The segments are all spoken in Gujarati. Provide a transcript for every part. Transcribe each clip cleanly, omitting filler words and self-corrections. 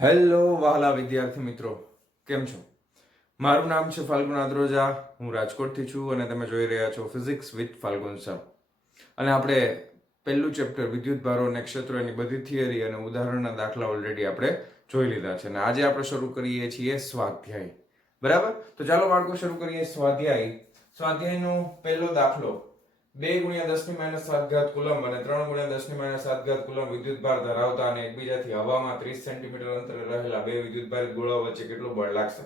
હેલો વહાલા વિદ્યાર્થી મિત્રો, કેમ છો? મારું નામ છે ફાલ્ગુન આદ્રોજા. હું રાજકોટથી છું અને તમે જોઈ રહ્યા છો ફિઝિક્સ વિથ ફાલ્ગુન સર. અને આપણે પહેલું ચેપ્ટર વિદ્યુત ભારો અને ક્ષેત્રો એની બધી થિયરી અને ઉદાહરણના દાખલા ઓલરેડી આપણે જોઈ લીધા છે અને આજે આપણે શરૂ કરીએ છીએ સ્વાધ્યાય. બરાબર, તો ચાલો બાળકો શરૂ કરીએ સ્વાધ્યાય. સ્વાધ્યાયનો પહેલો દાખલો 2 × 10⁻7 કુલમ અને 3 × 10⁻7 કુલમ વિદ્યુત ભાર ધરાવતા અને એકબીજાથી હવામાં 30 સેન્ટીમીટર અંતરે રહેલા બે વિદ્યુત ભારિત ગોળાઓ વચ્ચે કેટલું બળ લાગશે.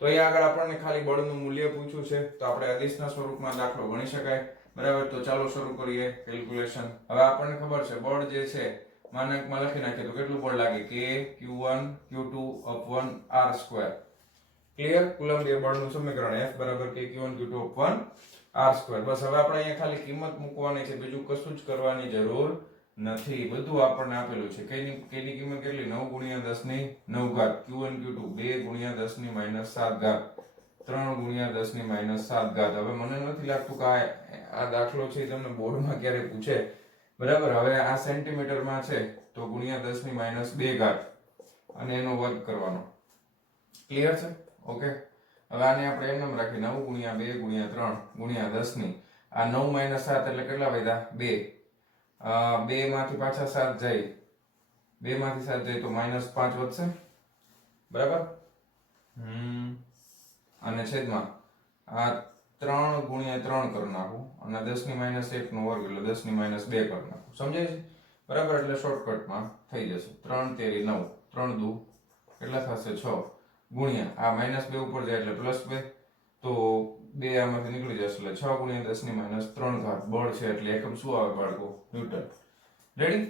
તો અહીંયા આગળ આપણને ખાલી બળનું મૂલ્ય પૂછ્યું છે, તો આપણે અદિશના સ્વરૂપમાં દાખલો ગણી શકાય. બરાબર, તો ચાલો શરૂ કરીએ કેલ્ક્યુલેશન. હવે આપણને ખબર છે બળ જે છે માનાંકમાં લખી નાખીએ તો કેટલું બળ લાગે, k q1 q2 r². Clear? કુલંબીય બળનું સમીકરણ F = k q1 q2 r². બસ હવે આપણે અહીંયા ખાલી કિંમત મૂકવાની છે, બીજું કશું જ કરવાની જરૂર નથી. બધું આપણને આપેલું છે. k ની કિંમત કેટલી? 9 × 10⁹ q1 q2 2 × 10⁻7 3 × 10⁻7. હવે મને નથી લાગતું કે આ દાખલો છે તમને બોર્ડમાં ક્યારે પૂછે. બરાબર, હવે આ સેન્ટીમીટરમાં છે તો ×10⁻2 અને એનો વર્ગ કરવાનો. ક્લિયર છે? ઓકે, હવે આને આપણે એમ રાખી 9 × 2 × 3 × 10 આ 9 - 7 એટલે કેટલા વધ્યા? 2. 2 માંથી પાછા 7 જાય, 2 માંથી 7 જાય તો -5 વધશે. બરાબર, અને છેદમાં આ 3 × 3 કરી નાખું અને 10⁻1 નો વર્ગ એટલે 10⁻2 કરી નાખું. સમજાય છે? બરાબર, એટલે શોર્ટકટમાં થઈ જશે. 3 તેરી 9, 3 દુ કેટલા થશે? 6 ગુણ્યા આ -2 ઉપર જાય એટલે +2, તો 2 આમાંથી નીકળી જશે એટલે 6 × 10⁻3 બળ છે એટલે એકમ શું આવે બાળકો? ન્યૂટન. રેડી?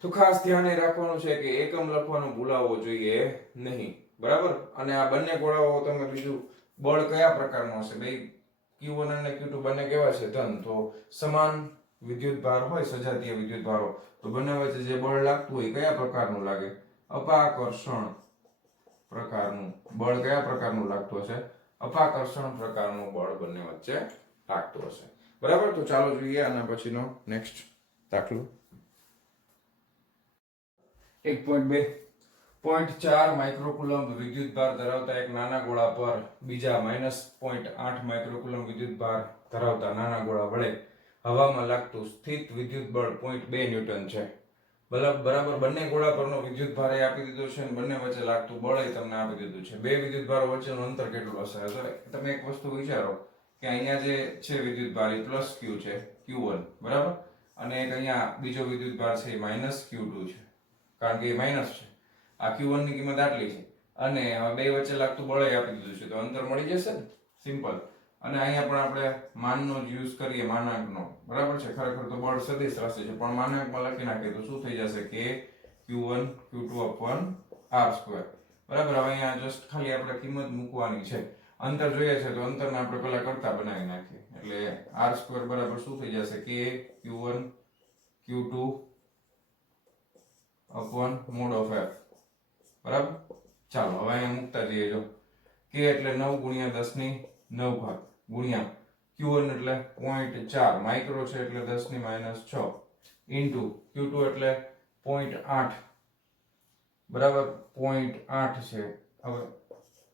તો ખાસ ધ્યાન રાખવાનું છે કે એકમ લખવાનું ભૂલાવવો જોઈએ નહીં. બરાબર, અને આ બંને ગોળાઓ તમે બીજું બળ કયા પ્રકારનું હશે? બે q1 અને q2 બંને કેવા છે? ધન. તો સમાન વિદ્યુત ભાર હોય, સજાતીય વિદ્યુત ભારો, તો બંને વચ્ચે જે બળ લાગતું હોય કયા પ્રકારનું લાગે? અપાકર્ષણ પ્રકારનું બળ. કયા પ્રકારનું લાગતું હશે? અપાકર્ષણ પ્રકારનું બળ બંને વચ્ચે લાગતું હશે. બરાબર, તો ચાલો જોઈએ આના પછીનો નેક્સ્ટ દાખલો. 1.2 0.4 માઇક્રોકુલમ્બ વિદ્યુત ભાર ધરાવતા એક નાના ગોળા પર બીજા -0.8 માઇક્રોકુલમ્બ વિદ્યુત ભાર ધરાવતા નાના ગોળા વડે હવામાં લાગતું સ્થિત વિદ્યુત બળ 0.2 ન્યૂટન છે. બરાબર, બંને ગોળા પરનો વિદ્યુત ભાર આપી દીધો છે અને બંને વચ્ચે લાગતું બળ તમને આપી દીધું છે. બે વિદ્યુત ભારો વચ્ચેનું અંતર કેટલું હશે? તો તમે એક વસ્તુ વિચારો કે અહીંયા જે છે વિદ્યુત ભાર એ +q છે, q1. બરાબર, અને એક અહીંયા બીજો વિદ્યુત ભાર છે એ -q2 છે, કારણ કે એ માઈનસ છે. આ q1 ની કિંમત આટલી છે અને બે વચ્ચે લાગતું બળ આપી દીધું છે, તો અંતર મળી જશે ને? સિમ્પલ. અને અહીંયા પણ આપણે માનનો જ યુઝ કરીએ, માનાંકનો. બરાબર છે, ખરેખર તો બળ સદિશ રાશિ છે પણ માનાંકમાં લખી નાખીએ તો શું થઈ જશે? k q1 q2 r². બરાબર, હવે અહીંયા જસ્ટ ખાલી આપણે કિંમત મૂકવાની છે. અંતર જોઈએ છે તો અંતરને આપણે પહેલા કરતા બનાવી નાખીએ એટલે r² બરાબર શું થઈ જશે? k q1 q2 mod of f. બરાબર, ચાલો હવે અહીંયા મૂકતા જઈએ. જો k એટલે 9 × 10⁹ ગુણ્યા q1 એટલે 0.4 માઇક્રો છે એટલે 10⁻6 ઇન્ટુ q2 એટલે 0.8. બરાબર, 0.8 છે. હવે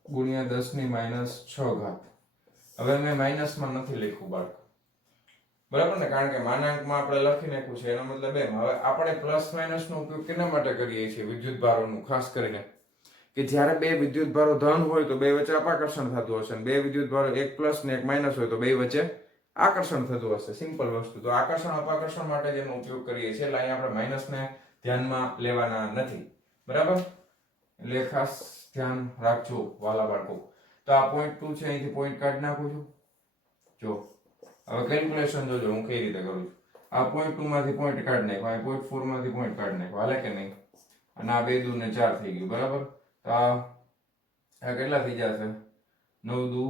ગુણ્યા 10⁻6. હવે મેં માઇનસમાં નથી લખ્યું બાળક. બરાબર ને, કારણ કે માનાંકમાં આપણે લખી નાખ્યું છે, એનો મતલબ એમ. હવે આપણે પ્લસ માઇનસ નો ઉપયોગ કેના માટે કરીએ છીએ? વિદ્યુત ભારોનું ખાસ કરીને કે જ્યારે બે વિદ્યુત ભારો ધન હોય તો બે વચ્ચે અપાકર્ષણ થતું હશે, અને બે વિદ્યુત ભારો એક પ્લસ ને એક માઇનસ હોય તો બે વચ્ચે આકર્ષણ થતું હશે. સિમ્પલ વસ્તુ. તો આકર્ષણ અપાકર્ષણ માટે જેનો ઉપયોગ કરીએ છીએ, એટલે અહીંયા આપણે માઇનસને ધ્યાનમાં લેવાના નથી. બરાબર, એટલે ખાસ ધ્યાન રાખજો વાલા બાળકો. તો આ 0.2 છે, અહીંથી પોઈન્ટ કાઢી નાખું છું. જો હવે કેલ્ક્યુલેશન જોજો હું કઈ રીતે કરું છું. આ 0.2 માંથી પોઈન્ટ કાઢી નાખો, આ 0.4 માંથી પોઈન્ટ કાઢી નાખો, હાલે કે નહીં? અને આ 2 દુ ને 4 થઈ ગયું. બરાબર, તો આ કેટલા થઈ જશે? 9 દુ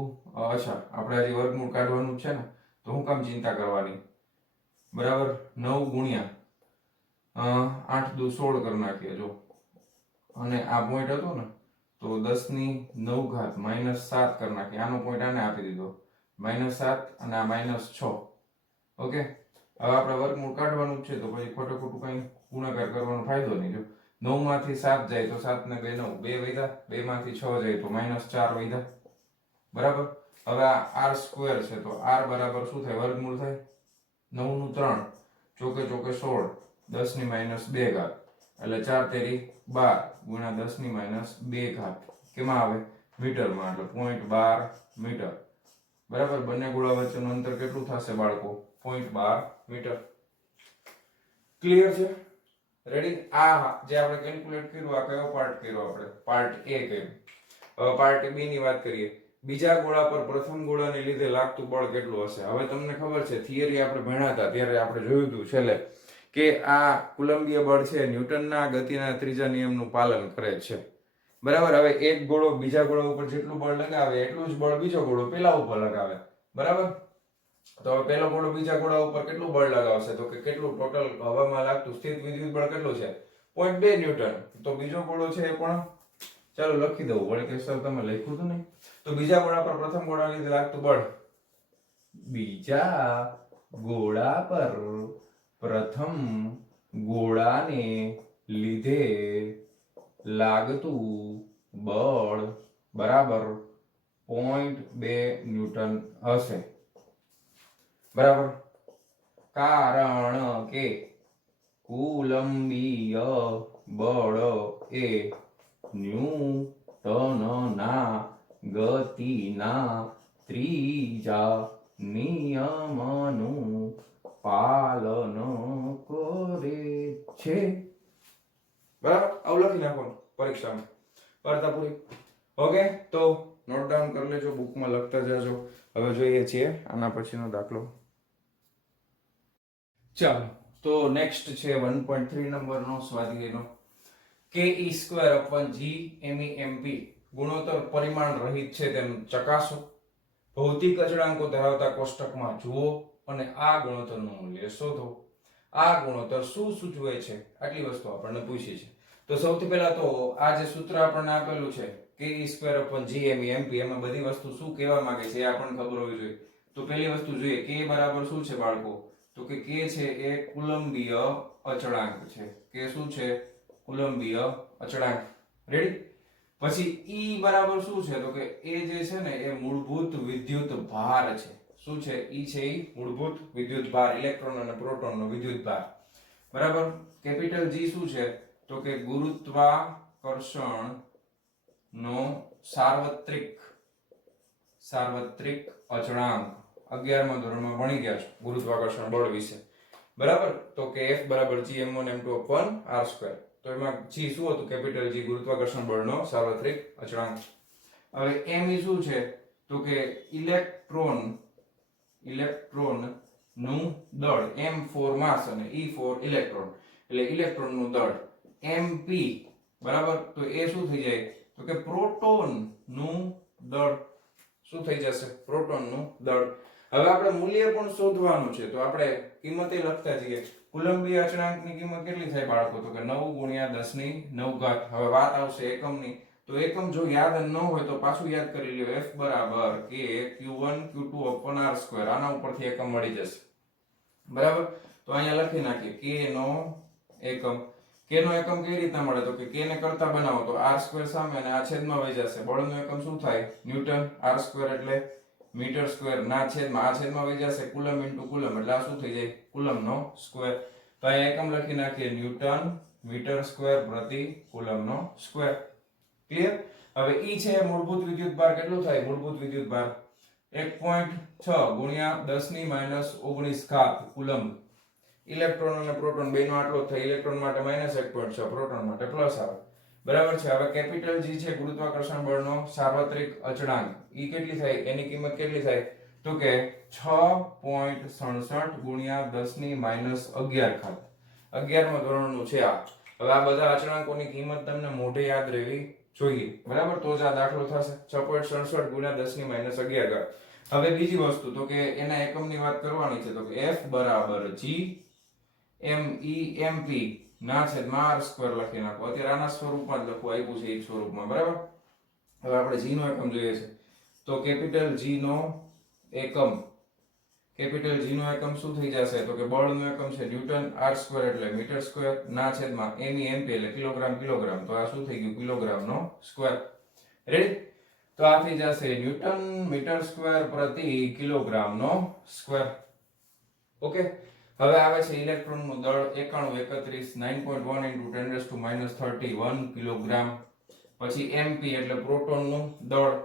અચ્છા, આપણે હજી વર્ગમૂળ કાઢવાનું છે ને, તો હું કામ ચિંતા કરવાની? બરાબર, 9 ગુણ્યા 8 દુ 16 કરી નાખીએ. જો અને આ પોઈન્ટ હતો ને તો 10⁹ -7 કરી નાખીએ. આનો પોઈન્ટ આને આપી દીધો -7 અને આ -6. ઓકે, હવે આપણે વર્ગમૂળ કાઢવાનું છે તો પછી ખોટું કઈ ગુણાકાર કરવાનો ફાયદો નહીં. જો 9 માંથી 7 જાય તો 7 ને 2 9, 2 વધ્યા, 2 માંથી 6 જાય તો -4 વધ્યા, બરાબર. હવે આ r સ્ક્વેર છે તો r બરાબર શું થાય, વર્ગમૂળ થાય 9 નું 3 ચોકે ચોકે 16 10 ની -2 ઘાત એટલે 4 તેરી 12 ગુણ્યા 10 ની -2 ઘાત કેમાં આવે, મીટરમાં, એટલે 0.12 મીટર, બરાબર. બંને ગોળા વચ્ચેનું અંતર કેટલું થશે બાળકો, 0.12 મીટર. ક્લિયર છે, રેડી. આ જે આપણે કેલ્ક્યુલેટ કર્યું આ કયો પાર્ટ કર્યો, આપણે પાર્ટ એ કર્યું. હવે પાર્ટ બી ની વાત કરીએ. બીજા ગોળા પર પ્રથમ ગોળાને લીધે લાગતું બળ કેટલું હશે. હવે તમને ખબર છે, થિયરી આપણે ભણ્યા હતા ત્યારે આપણે જોયું હતું છેલ્લે કે આ કુલંબીય બળ છે ન્યૂટનના ગતિના ત્રીજા નિયમનું પાલન કરે છે, બરાબર. હવે એક ગોળો બીજા ગોળા ઉપર જેટલું બળ લગાવે એટલું જ બળ બીજો ગોળો પેલા ઉપર લગાવે, બરાબર. તો હવે પેલો ગોળો બીજા ગોળા ઉપર કેટલું બળ લગાવશે, તો કે કેટલું ટોટલ હવામાં લાગતું સ્થિત વિદ્યુત બળ કેટલું છે, 0.2 ન્યૂટન. તો બીજો ગોળો છે એ પણ ચાલો લખી દઉં, વળી કે સર તમે લખ્યું હતું નહીં. તો બીજા ગોળા પર પ્રથમ ગોળા લીધે લાગતું બળ, બીજા ગોળા પર પ્રથમ ગોળાને લીધે લાગતું બળ બરાબર 0.2 ન્યૂટન હશે, બરાબર. કારણ કે કુલંબીય બળ એ ન્યૂટનના ગતિના ત્રીજા નિયમનું પાલન કરે છે, બરાબર. આવું લખી નાખવાનું પરીક્ષામાં, વાર્તા પૂરી. ઓકે, તો નોટ ડાઉન કરી લેજો, બુકમાં લખતા જાજો. હવે જોઈએ છીએ આના પછીનો દાખલો. ચાલો, તો નેક્સ્ટ છે 1.3 નંબરનો સ્વાધ્યાયનો. ke²/g_me_mp ગુણોત્તર પરિમાણ રહિત છે તેમ ચકાસો. ભૌતિક અચળાંકો ધરાવતા કોષ્ટકમાં જુઓ અને આ ગુણોત્તરનું મૂલ્ય શોધો. આ ગુણોત્તર શું સૂચવે છે, આટલી વસ્તુ આપણને પૂછી છે. તો સૌથી પહેલા તો આ જે સૂત્ર આપણને આપેલું છે ke²/g_me_mp, એમાં બધી વસ્તુ શું કહેવા માંગે છે એ આપણને ખબર હોવી જોઈએ. તો પહેલી વસ્તુ જોઈએ, કે બરાબર શું છે બાળકો, તો કે છે એ કુલંબીય અચળાંક છે. કે શું છે, કુલંબીય અચળાંક, રેડી. પછી ઈ બરાબર શું છે, તો કે એ જે છે ને એ મૂળભૂત વિદ્યુત ભાર છે. શું છે, ઈ છે ઈ મૂળભૂત વિદ્યુત ભાર, ઇલેક્ટ્રોન અને પ્રોટોનનો વિદ્યુત ભાર, બરાબર. કેપિટલ G શું છે, તો કે ગુરુત્વાકર્ષણ નો સાર્વત્રિક અચળાંક. 11મા ધોરણમાં ભણી ગયા છો ગુરુત્વાકર્ષણ બળ વિશે, બરાબર. તો કે F બરાબર G m1m2/r². તો એમાં G શું હતું, કેપિટલ G ગુરુત્વાકર્ષણ બળનો સાર્વત્રિક અચળાંક. હવે m ઈ શું છે, તો કે ઇલેક્ટ્રોન નું દળ, m ફોર માસ અને e ફોર ઇલેક્ટ્રોન, એટલે ઇલેક્ટ્રોન નું દળ mp, બરાબર. તો એ શું થઈ જાય, તો કે પ્રોટોન નું દળ. શું થઈ જશે, પ્રોટોન નું દળ. હવે આપણે મૂલ્ય પણ શોધવાનું છે, તો આપણે કિંમતે લખતા જઈએ. કુલંબીય અચળાંકની કિંમત કેટલી થાય બાળકો, તો કે 9 × 10⁹. હવે વાત આવશે એકમની, તો એકમ જો યાદ ન હોય તો પાછું યાદ કરી લ્યો. F બરાબર કે Q1Q2/r². આના ઉપરથી એકમ મળી જશે, બરાબર. તો અહીંયા લખી નાખીએ k નો એકમ. k નો એકમ કેવી રીતના મળે, તો કે k ને કરતા બનાવો તો r² સામે અને આ છેદમાં વહી જશે. બળનો એકમ શું થાય, ન્યૂટન. r² એટલે મીટર સ્ક્વેર ના છેદમાં આ છેદમાં વહી જશે કુલમ * કુલમ, એટલે આ શું થઈ જાય, કુલમનો સ્ક્વેર. તો અહીંયા એકમ લખી નાખીએ ન્યૂટન મીટર સ્ક્વેર પ્રતિ કુલમનો સ્ક્વેર. ક્લિયર. હવે ઈ છે મૂળભૂત વિદ્યુત ભાર. કેટલું થાય મૂળભૂત વિદ્યુત ભાર, 1.6 × 10⁻19 ઘાત કુલમ. ઇલેક્ટ્રોન અને પ્રોટોન બેનો આટલો થાય. ઇલેક્ટ્રોન માટે -1.6, પ્રોટોન માટે પ્લસ આવે, બરાબર છે. હવે કેપિટલ G છે ગુરુત્વાકર્ષણ બળનો સાર્વત્રિક અચળાંક. ઈ કેટલી થાય, એની કિંમત કેટલી થાય, તો કે 6.67 × 10⁻11 ઘાત. 11મા ધોરણનું છે આ. હવે આ બધા અચળાંકોની કિંમત તમને મોઢે યાદ રહેવી જોઈએ, બરાબર. તો જ આ દાખલો થશે. 6.67 × 10⁻11 ઘાત. હવે બીજી વસ્તુ, તો કે એના એકમની વાત કરવાની છે, તો કે F બરાબર G m_e_mp ના છેદમાં r² લખી નાખો. અત્યારે આના સ્વરૂપમાં જ લખવું આપ્યું છે, એક સ્વરૂપમાં, બરાબર. હવે આપણે G નો એકમ જોઈએ છે, તો કેપિટલ G નો એકમ કેપિટલ G નો એકમ શું થઈ જશે તો કે બળનો એકમ છે ન્યૂટન, r² એટલે મીટર સ્ક્વેર, ના છેદમાં me mp એટલે કિલોગ્રામ કિલોગ્રામ, તો આ શું થઈ ગયું કિલોગ્રામ નો સ્ક્વેર. રેડી? તો આ થઈ જશે ન્યૂટન મીટર સ્ક્વેર પ્રતિ કિલોગ્રામ નો સ્ક્વેર. ઓકે, હવે આવે છે ઇલેક્ટ્રોન નું દળ 9131 9.1 × 10⁻31 કિલોગ્રામ. પછી mp એટલે પ્રોટોન નું દળ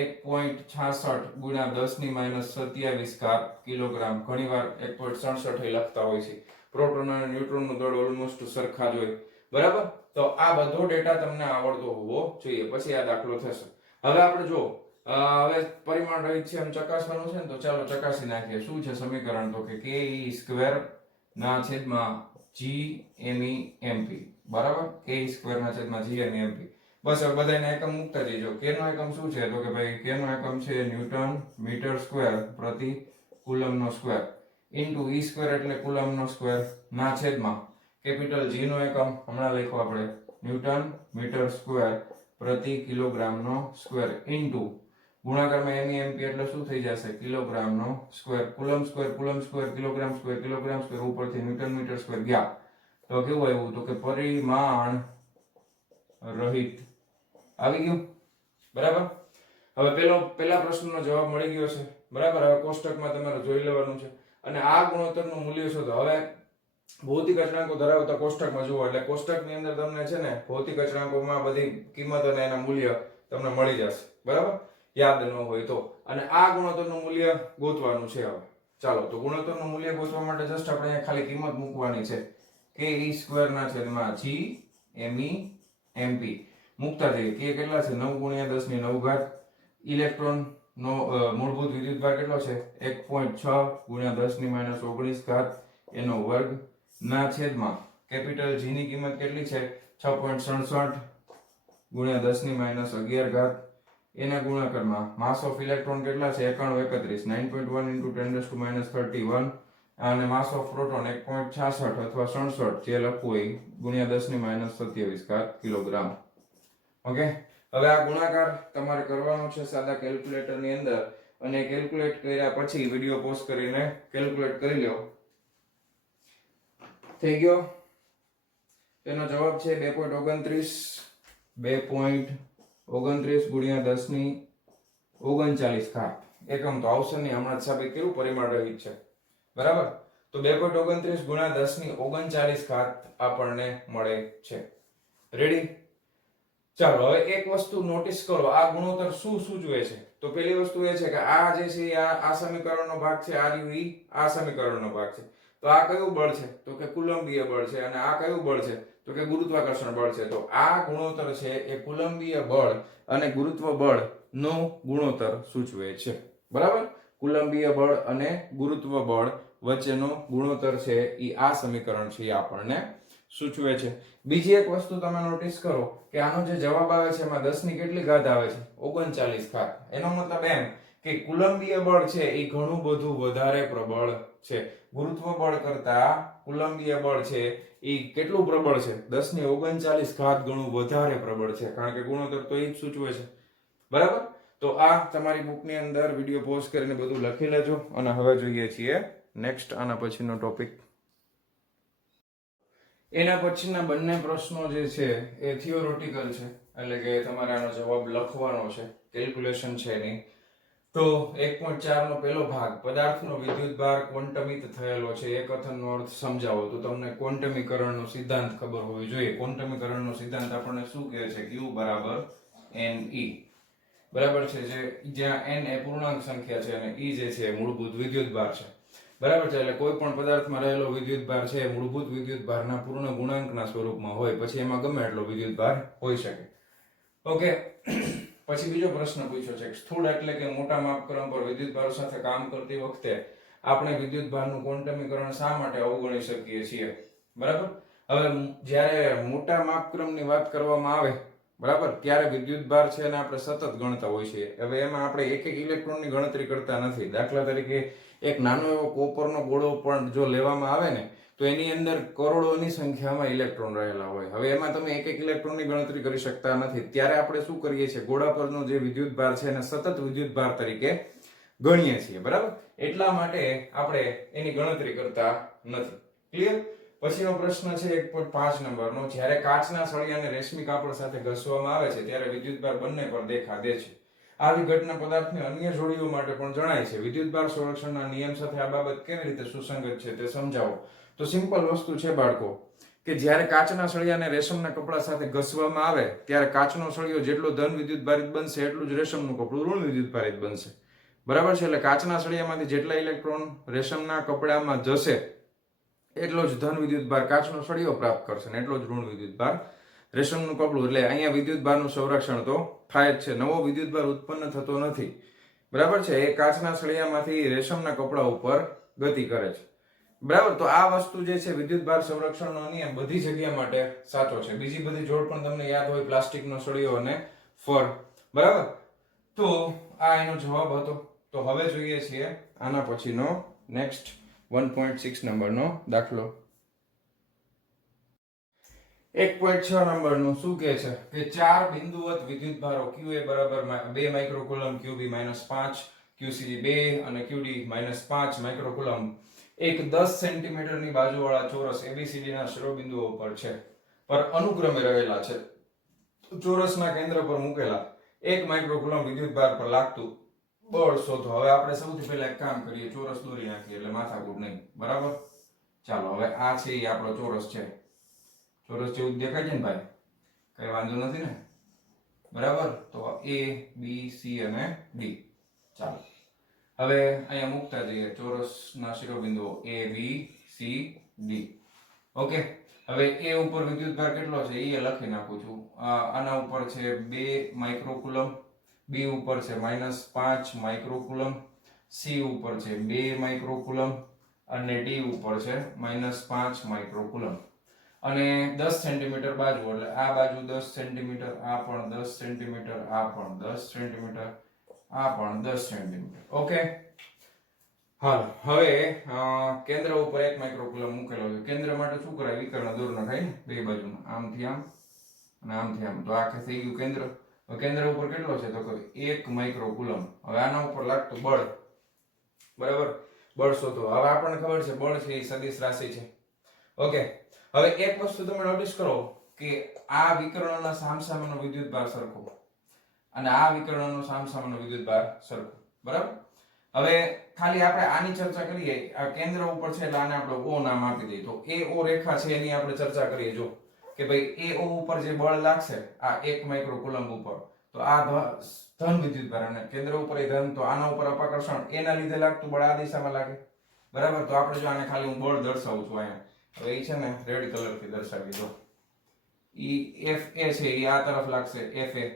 1.66 × 10⁻27 કિલોગ્રામ. ઘણીવાર 1.67 લખતા હોય છે. પ્રોટોન અને ન્યુટ્રોન નું દળ ઓલમોસ્ટ સરખા જ હોય. બરાબર? તો આ બધો ડેટા તમને આવડતો હોવો જોઈએ, પછી આ દાખલો થશે. હવે આપણે જો હવે પરિમાણ રહિત છે એમ ચકાસવાનું છે ને, તો ચાલો ચકાસી નાખીએ. શું છે સમીકરણ તો કે ke² ના છેદમાં g me mp. બરાબર? ke² ના છેદમાં g me mp. બસ હવે બધાને એકમ મૂકતા જઈજો. k નો એકમ શું છે તો કે ભાઈ k નો એકમ છે ન્યૂટન મીટર સ્ક્વેર પ્રતિ કુલમ નો સ્ક્વેર ઇન્ટુ e² એટલે કુલમ નો સ્ક્વેર, ના છેદમાં કેપિટલ G નો એકમ હમણાં લખ્યો આપણે ન્યૂટન મીટર સ્ક્વેર પ્રતિ કિલોગ્રામ નો સ્ક્વેર ઇન્ટુ ગુણાકારમાં me mp એટલે શું થઈ જશે કિલોગ્રામ નો square. Coulomb square kilogram square ઉપરથી ન્યૂટન મીટર સ્ક્વેર ગયા તો કેવું આવ્યું તો કે પરિમાણ રહિત આવી ગયું. બરાબર? હવે પેલા પ્રશ્નનો જવાબ મળી ગયો છે. બરાબર? હવે કોષ્ટકમાં તમારે જોઈ લેવાનું છે. અને આ ગુણોત્તરનું મૂલ્ય શોધો. હવે ભૌતિક અચળાંકો ધરાવતા કોષ્ટકમાં જુઓ એટલે કોષ્ટકની અંદર તમને છે ને ભૌતિક અચળાંકોમાં બધી કિંમત અને એના મૂલ્ય તમને મળી જશે. બરાબર? યાદ ન હોય તો. અને આ ગુણોત્તરનું મૂલ્ય ગોતવાનું છે. હવે ચાલો તો ગુણોત્તરનું મૂલ્ય ગોતવા માટે જસ્ટ આપણે અહીંયા ખાલી કિંમત મૂકવાની છે ke² ના છેદમાં g me mp મૂકતા જઈએ. કે કેટલા છે 9 × 10⁹ ઇલેક્ટ્રોન નો મૂળભૂત વિદ્યુતભાર કેટલો છે 1.6 × 10⁻19 એનો વર્ગ, ના છેદમાં કેપિટલ G ની કિંમત કેટલી છે 6.67 × 10⁻11 એના ગુણાકારમાં માસ ઓફ ઇલેક્ટ્રોન કેટલા છે 9131 9.1 × 10⁻31 અને માસ ઓફ પ્રોટોન 1.66 અથવા 67 જે લખવું હોય ×10⁻27 કિલોગ્રામ. ઓકે, હવે આ ગુણાકાર તમારે કરવાનો છે સાદા કેલ્ક્યુલેટર ની અંદર, અને કેલ્ક્યુલેટ કર્યા પછી વિડિયો પોઝ કરીને કેલ્ક્યુલેટ કરી લો. થઈ ગયો? તેનો જવાબ છે 2.29 × 10⁻39 એકમ તો આવશે નહીં. હમણાં જ સાબિત કર્યું પરિમાણ રહિત છે. બરાબર? તો 2.29 × 10⁻39 આપણને મળે છે. રેડી? ચાલો હવે એક વસ્તુ નોટિસ કરો. આ ગુણોત્તર શું સૂચવે છે? તો પહેલી વસ્તુ એ છે કે આ જે છે આ સમીકરણનો ભાગ છે, આ રહ્યું ઈ આ સમીકરણનો ભાગ છે. તો આ કયું બળ છે તો કે કુલંબીય બળ છે, અને આ કયું બળ છે તો કે ગુરુત્વાકર્ષણ બળ છે. તો આ ગુણોત્તર છે એ કુલંબીય બળ અને ગુરુત્વ બળ નો ગુણોત્તર સૂચવે છે. બરાબર? કુલંબીય બળ અને ગુરુત્વ બળ વચ્ચેનો ગુણોત્તર છે ઈ આ સમીકરણ છે એ આપણને સૂચવે છે. બીજી એક વસ્તુ તમે નોટિસ કરો કે આનો જે જવાબ આવે છે એમાં 10 ની કેટલી ઘાત આવે છે 39 ઘાત. એનો મતલબ એમ કે કુલંબીય બળ છે એ ઘણું બધું વધારે પ્રબળ છે. ગુરુત્વ બળ કરતા કુલંબીય બળ છે એ કેટલું પ્રબળ છે 10 ની 39 ઘાત ગણું વધારે પ્રબળ છે, કારણ કે ગુણોત્તર તો એ જ સૂચવે છે. બરાબર? તો આ તમારી બુકની અંદર વિડિયો પોઝ કરીને બધું લખી લેજો. અને હવે જોઈએ છીએ નેક્સ્ટ આના પછીનો ટોપિક. એના પછીના બંને પ્રશ્નો જે છે એ થિયોરેટિકલ છે, એટલે કે તમારે આનો જવાબ લખવાનો છે, કેલ્ક્યુલેશન છે નહીં. તો 1.4 નો પહેલો ભાગ પદાર્થનો વિદ્યુતભાર ક્વોન્ટમિત થયેલો છે. એ કથનનો અર્થ સમજાવો. તો તમને ક્વોન્ટમીકરણનો સિદ્ધાંત ખબર હોવી જોઈએ. ક્વોન્ટમીકરણનો સિદ્ધાંત આપણને શું કહે છે? Q = Ne. બરાબર છે? જ્યાં n એ પૂર્ણાંક સંખ્યા છે અને E જે છે મૂળભૂત વિદ્યુતભાર છે. બરાબર છે? એટલે કોઈ પણ પદાર્થમાં રહેલો વિદ્યુતભાર છે મૂળભૂત વિદ્યુતભારના પૂર્ણ ગુણાંકના સ્વરૂપમાં હોય, પછી એમાં ગમે એટલો વિદ્યુતભાર હોઈ શકે. ઓકે, પછી બીજો પ્રશ્ન પૂછ્યો છે સ્થૂળ એટલે કે મોટા માપક્રમ પર વિદ્યુતભારો સાથે કામ કરતી વખતે આપણે વિદ્યુતભારનું ક્વોન્ટમીકરણ શા માટે અવગણી શકીએ છીએ? બરાબર? હવે જ્યારે મોટા માપક્રમની વાત કરવામાં આવે, બરાબર, ત્યારે વિદ્યુતભાર છે એને આપણે સતત ગણતા હોય છે. હવે એમાં આપણે એક એક ઇલેક્ટ્રોનની ગણતરી કરતા નથી. દાખલા તરીકે એક નાનો એવો કોપરનો ગોળો પણ જો લેવામાં આવે ને તો એની અંદર કરોડોની સંખ્યામાં ઇલેક્ટ્રોન રહેલા હોય. હવે એમાં તમે એક એક ઇલેક્ટ્રોનની ગણતરી કરી શકતા નથી. ત્યારે આપણે શું કરીએ છીએ? ગોળા પરનો જે વિદ્યુતભાર છે એને સતત વિદ્યુતભાર તરીકે ગણીએ છીએ, બરાબર? એટલા માટે આપણે એની ગણતરી કરતા નથી. ક્લિયર? પછીનો પ્રશ્ન છે 1.5 નંબરનો. જ્યારે કાચના સળિયાને રેશમી કાપડ સાથે ઘસવામાં આવે છે ત્યારે વિદ્યુતભાર બંને પર દેખા દે છે. આવી ઘટના પદાર્થની અન્ય જોડીઓ માટે પણ જણાય છે. વિદ્યુતભાર સંરક્ષણના નિયમ સાથે આ બાબત કેવી રીતે સુસંગત છે તે સમજાવો. તો સિમ્પલ વસ્તુ છે બાળકો, કે જ્યારે કાચના સળિયાને રેશમના કપડા સાથે ઘસવામાં આવે ત્યારે કાચનો સળિયો જેટલો ધન વિદ્યુત ભારિત બનશે એટલું જ રેશમનું કપડું ઋણ વિદ્યુત ભારિત બનશે. બરાબર છે? એટલે કાચના સળિયામાંથી જેટલા ઇલેક્ટ્રોન રેશમના કપડામાં જશે એટલો જ ધન વિદ્યુત ભાર કાચનો સળિયો પ્રાપ્ત કરશે ને એટલો જ ઋણ વિદ્યુત ભાર રેશમનું કપડું. એટલે અહીંયા વિદ્યુત ભારનું સંરક્ષણ તો થાય જ છે. નવો વિદ્યુત ભાર ઉત્પન્ન થતો નથી. બરાબર છે? એ કાચના સળિયામાંથી રેશમના કપડા ઉપર ગતિ કરે છે. બરાબર? તો આ વસ્તુ જે છે વિદ્યુત ભાર સંરક્ષણનો નિયમ બધી જગ્યા માટે સાચો છે. બીજી બધી જોડ પણ તમને યાદ હોય, પ્લાસ્ટિકનો સળિયો અને ફર. બરાબર? તો આ એનો જવાબ હતો. તો હવે જોઈએ છીએ આના પછીનો નેક્સ્ટ 1.6 નંબરનો દાખલો. 1.6 નંબરનું શું કહે છે કે 4 બિંદુવત વિદ્યુતભારો QA બરાબર 2 માઇક્રોકુલમ, QB -5, QC 2 અને QD -5 માઇક્રોકુલમ એક 10 સેન્ટીમીટરની બાજુવાળા ચોરસ ABCD ના શિરોબિંદુઓ પર છે, પર અનુક્રમે રહેલા છે. ચોરસના કેન્દ્ર પર મૂકેલા 1 માઇક્રોકુલમ વિદ્યુતભાર પર લાગતું બળ શોધો. હવે આપણે સૌથી પહેલા એક કામ કરીએ, ચોરસ દોરી નાખીએ એટલે માથાકૂટ નહીં. બરાબર? ચાલો, હવે આ છે એ આપણો ચોરસ છે. ચોરસ જેવું દેખાય છે ને ભાઈ? કઈ વાંધો નથી ને? બરાબર? તો A, B, C અને D. ચાલો, હવે અહીંયા મૂકતા જઈએ ચોરસના શિરોબિંદુઓ A, B, C, D. Okay, હવે A ઉપર વિદ્યુતભાર કેટલો છે એ લખી નાખું છું. આના ઉપર છે 2 માઇક્રોકુલમ, B ઉપર છે -5 માઇક્રોકુલમ, C ઉપર છે 2 માઇક્રોકુલમ અને D ઉપર છે -5 માઇક્રોકુલમ. અને 10 સેન્ટીમીટર બાજુ, એટલે આ બાજુ 10 સેન્ટીમીટર, આ પણ 10 સેન્ટીમીટર, આ પણ 10 સેન્ટીમીટર, આ પણ 10 સેન્ટીમીટર. ઓકે, હાલ હવે કેન્દ્ર ઉપર 1 માઇક્રોકુલમ મૂકેલો છે. કેન્દ્ર માટે શું કરાય? વિકર્ણ દૂર નખાય ને બે બાજુના, આમથી આમ અને આમથી આમ. તો આખે થઈ ગયું કેન્દ્ર. કેન્દ્ર ઉપર કેટલો છે? તો કે 1 માઇક્રોકુલમ. હવે આના ઉપર લાગતું બળ, બરાબર? બળ શોધો. હવે આપણને ખબર છે બળ છે એ સદિશ રાશિ છે. ઓકે, હવે એક વસ્તુ તમે નોટિસ કરો કે આ વિકર્ણના સામસામેનો વિદ્યુતભાર સરખો અને આ વિકર્ણનો સામસામેનો વિદ્યુતભાર સરખો. બરાબર? હવે ખાલી આપણે આની ચર્ચા કરીએ. આ કેન્દ્ર ઉપર છે એટલે આને આપણે O નામ આપી દઈએ. તો AO રેખા છે એની આપણે ચર્ચા કરીએ. જો કે ભાઈ AO ઉપર જે બળ લાગશે આ 1 માઇક્રોકુલમ ઉપર, તો આ ધન વિદ્યુતભાર અને કેન્દ્ર ઉપર એ ધન, તો આના ઉપર અપાકર્ષણ એના લીધે લાગતું બળ આ દિશામાં લાગે. બરાબર? તો આપણે જો આને ખાલી હું બળ દર્શાવું છું અહીંયા. હવે એ છે ને રેડ કલર થી દર્શાવી દો. ઈ FA છે એ આ તરફ લાગશે, FA.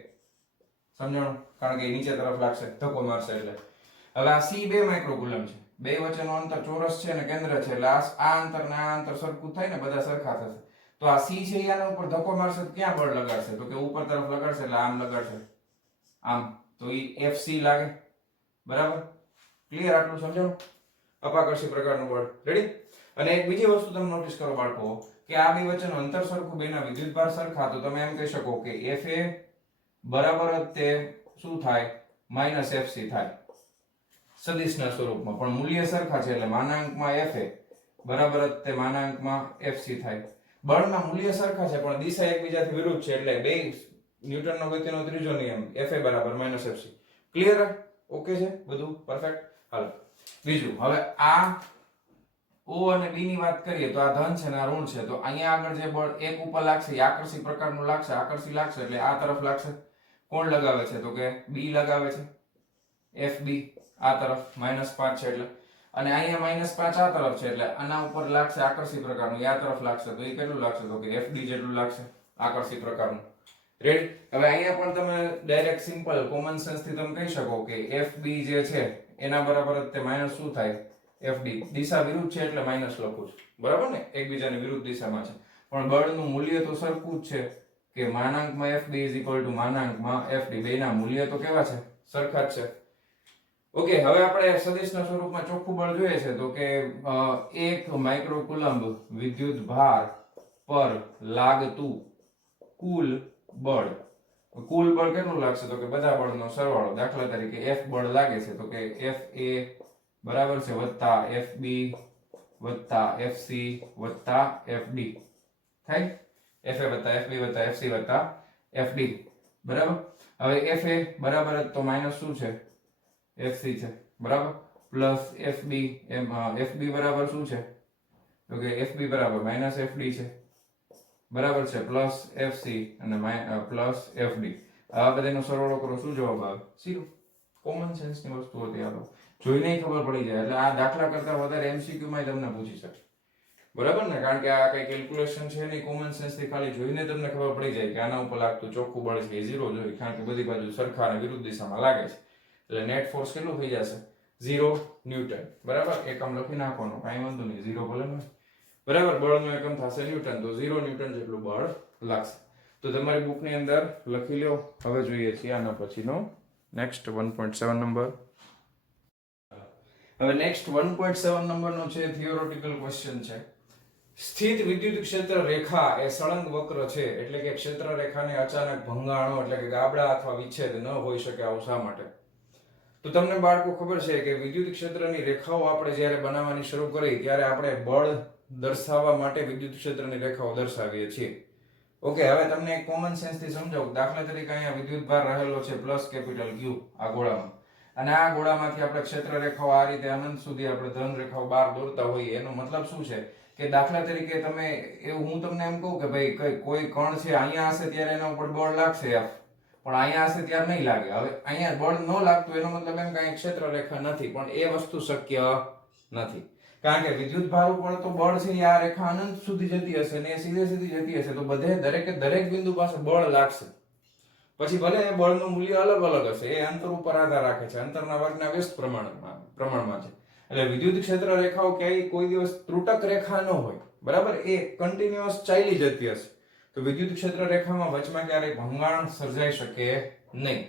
સમજાણું? કારણ કે નીચે તરફ લાગશે, ધક્કો મારશે એટલે. હવે આ C 2 માઇક્રોકુલમ છે. બે વચ્ચેનો અંતર ચોરસ છે અને કેન્દ્ર છે એટલે આ અંતર ને આ અંતર સરખું થાય ને, બધા સરખા થશે. તો આ C છે આના ઉપર ધક્કો મારશે તો ક્યાં બળ લગાડશે? તો કે ઉપર તરફ લગાડશે એટલે આમ લગાડશે, આમ. તો ઈ FC લાગે. બરાબર? ક્લિયર? આટલું સમજાણું? અપાકર્ષી પ્રકારનું બળ. રેડી? અને એક બીજી વસ્તુ તમે નોટિસ કરો બાળકો, કે આ બે વચ્ચેનું અંતર સરખું, બેના વિદ્યુતભાર સરખા, તો તમે એમ કહી શકો કે FA બરાબર જ તે શું થાય? -FC થાય સદિશના સ્વરૂપમાં. પણ મૂલ્ય સરખા છે એટલે માનાંકમાં FA બરાબર જ તે માનાંકમાં FC થાય. બળના મૂલ્ય સરખા છે પણ દિશા એકબીજાથી વિરુદ્ધ છે એટલે બે ન્યૂટનનો ગતિનો ત્રીજો નિયમ, FA બરાબર -FC. ક્લિયર? ઓકે છે બધું? પરફેક્ટ. હાલો બીજું, હવે આ O અને B ની વાત કરીએ તો આ ધન છે ને આ ઋણ છે. તો અહીંયા આગળ જે બળ 1 ઉપર લાગશે એ આકર્ષી પ્રકારનું લાગશે. આકર્ષી લાગશે એટલે આ તરફ લાગશે. કોણ લગાવે છે? તો કે B લગાવે છે, FB આ તરફ -5 છે એટલે. અને અહીંયા -5 આ તરફ છે એટલે આના ઉપર લાગશે આકર્ષી પ્રકારનું, આ તરફ લાગશે. તો એ કેટલું લાગશે? તો કે FD જેટલું લાગશે આકર્ષી પ્રકારનું. રેડી? હવે અહીંયા પણ તમે ડાયરેક્ટ સિમ્પલ કોમન સેન્સ થી તમે કહી શકો કે FB જે છે એના બરાબર જ તે માઈનસ શું થાય? FD. દિશા વિરુદ્ધ છે એટલે માઈનસ લખું છું. બરાબર ને? એકબીજાની વિરુદ્ધ દિશામાં છે પણ બળનું મૂલ્ય તો સરખું જ છે કે માનાંકમાં FB માનાંકમાં FD. બેના મૂલ્ય તો કેવા છે? સરખા જ છે. ઓકે, હવે આપણે સદિશના સ્વરૂપમાં ચોખ્ખું બળ જોઈએ છે તો કે 1 માઇક્રોકુલમ વિદ્યુત ભાર પર લાગતું કુલ બળ કુલ બળ કેટલું લાગશે તો કે બધા બળનો સરવાળો. દાખલા તરીકે F બળ લાગે છે તો કે FA બરાબર છે વત્તા FB વત્તા FC વત્તા FD થાય. FA વત્તા FB વત્તા FC વત્તા FD બરાબર. હવે FA બરાબર તો માઈનસ શું છે FC છે બરાબર પ્લસ FB એમ FB બરાબર શું છે તો કે FB બરાબર માઈનસ FD છે બરાબર છે પ્લસ FC અને પ્લસ FD. આ બધાનો સરવાળો કરો શું જવાબ આવે 0. કોમન સેન્સ ની વસ્તુ હતી આ જોઈને ખબર પડી જાય. એટલે આ દાખલા કરતા વધારે MCQ માં તમને પૂછી શકે બરાબર ને, કારણ કે આ કઈ કેલ્ક્યુલેશન છે નહીં. કોમન સેન્સ થી ખાલી જોઈને તમને ખબર પડી જાય કે આના ઉપર લાગતું ચોખ્ખું બળ છે એ 0 જોઈએ, કારણ કે બધી બાજુ સરખા અને વિરુદ્ધ દિશામાં લાગે છે. એટલે નેટ ફોર્સ કેટલું થઈ જશે 0 ન્યૂટન બરાબર. એકમ લખી નાખવાનો કાંઈ વાંધો નહીં 0 ભલે ને બરાબર. બળનો એકમ થશે ન્યૂટન તો 0 ન્યૂટન જેટલું બળ લાગશે. તો તમારી બુકની અંદર લખી લો. હવે જોઈએ છીએ આના પછીનો નેક્સ્ટ 1.7 નંબર. હવે નેક્સ્ટ 1.7 નંબરનો છે થિયોરેટિકલ ક્વેશ્ચન છે. સ્થિત વિદ્યુત ક્ષેત્ર રેખા એ સળંગ વક્ર છે, એટલે કે ક્ષેત્ર રેખાને અચાનક ભંગાણો એટલે કે ગાબડા અથવા વિચ્છેદ ન હોઈ શકે. આવું શા માટે? તો તમને બાળકો ખબર છે કે વિદ્યુત ક્ષેત્રની રેખાઓ આપણે જ્યારે બનાવવાની શરૂ કરી ત્યારે આપણે બળ દર્શાવવા માટે વિદ્યુત ક્ષેત્રની રેખાઓ દર્શાવીએ છીએ. ઓકે, હવે તમને એક કોમન સેન્સ થી સમજાવું. દાખલા તરીકે અહીંયા વિદ્યુત ભાર રહેલો છે પ્લસ કેપિટલ Q આ ગોળામાં, અને આ ગોળામાંથી આપણે ક્ષેત્ર રેખાઓ આ રીતે અનંત સુધી આપણે ધન રેખાઓ બહાર દોરતા હોઈએ. એનો મતલબ શું છે કે દાખલા તરીકે તમે એવું હું તમને એમ કહું કે ભાઈ કોઈ કણ છે અહીંયા હશે ત્યારે એના ઉપર બળ લાગશે F, પણ અહીંયા હશે ત્યારે નહીં લાગે. હવે અહીંયા બળ ન લાગતું એનો મતલબ એમ કે ક્ષેત્ર રેખા નથી, પણ એ વસ્તુ શક્ય નથી. કારણ કે વિદ્યુત ભાર ઉપર તો બળ છે આ રેખા અનંત સુધી જતી હશે ને એ સીધે સીધી જતી હશે, તો બધે દરેક બિંદુ પાસે બળ લાગશે. પછી ભલે એ બળનું મૂલ્ય અલગ અલગ હશે, એ અંતર ઉપર આધાર રાખે છે, અંતરના વર્ગના વ્યસ્ત પ્રમાણમાં છે. એટલે વિદ્યુત ક્ષેત્ર રેખાઓ ક્યાંય કોઈ દિવસ ત્રુટક રેખા ન હોય બરાબર, એ કન્ટિન્યુઅસ ચાલી જતી હશે. તો વિદ્યુત ક્ષેત્ર રેખામાં વચમાં ક્યારેય ભંગાણ સર્જાઈ શકે નહીં,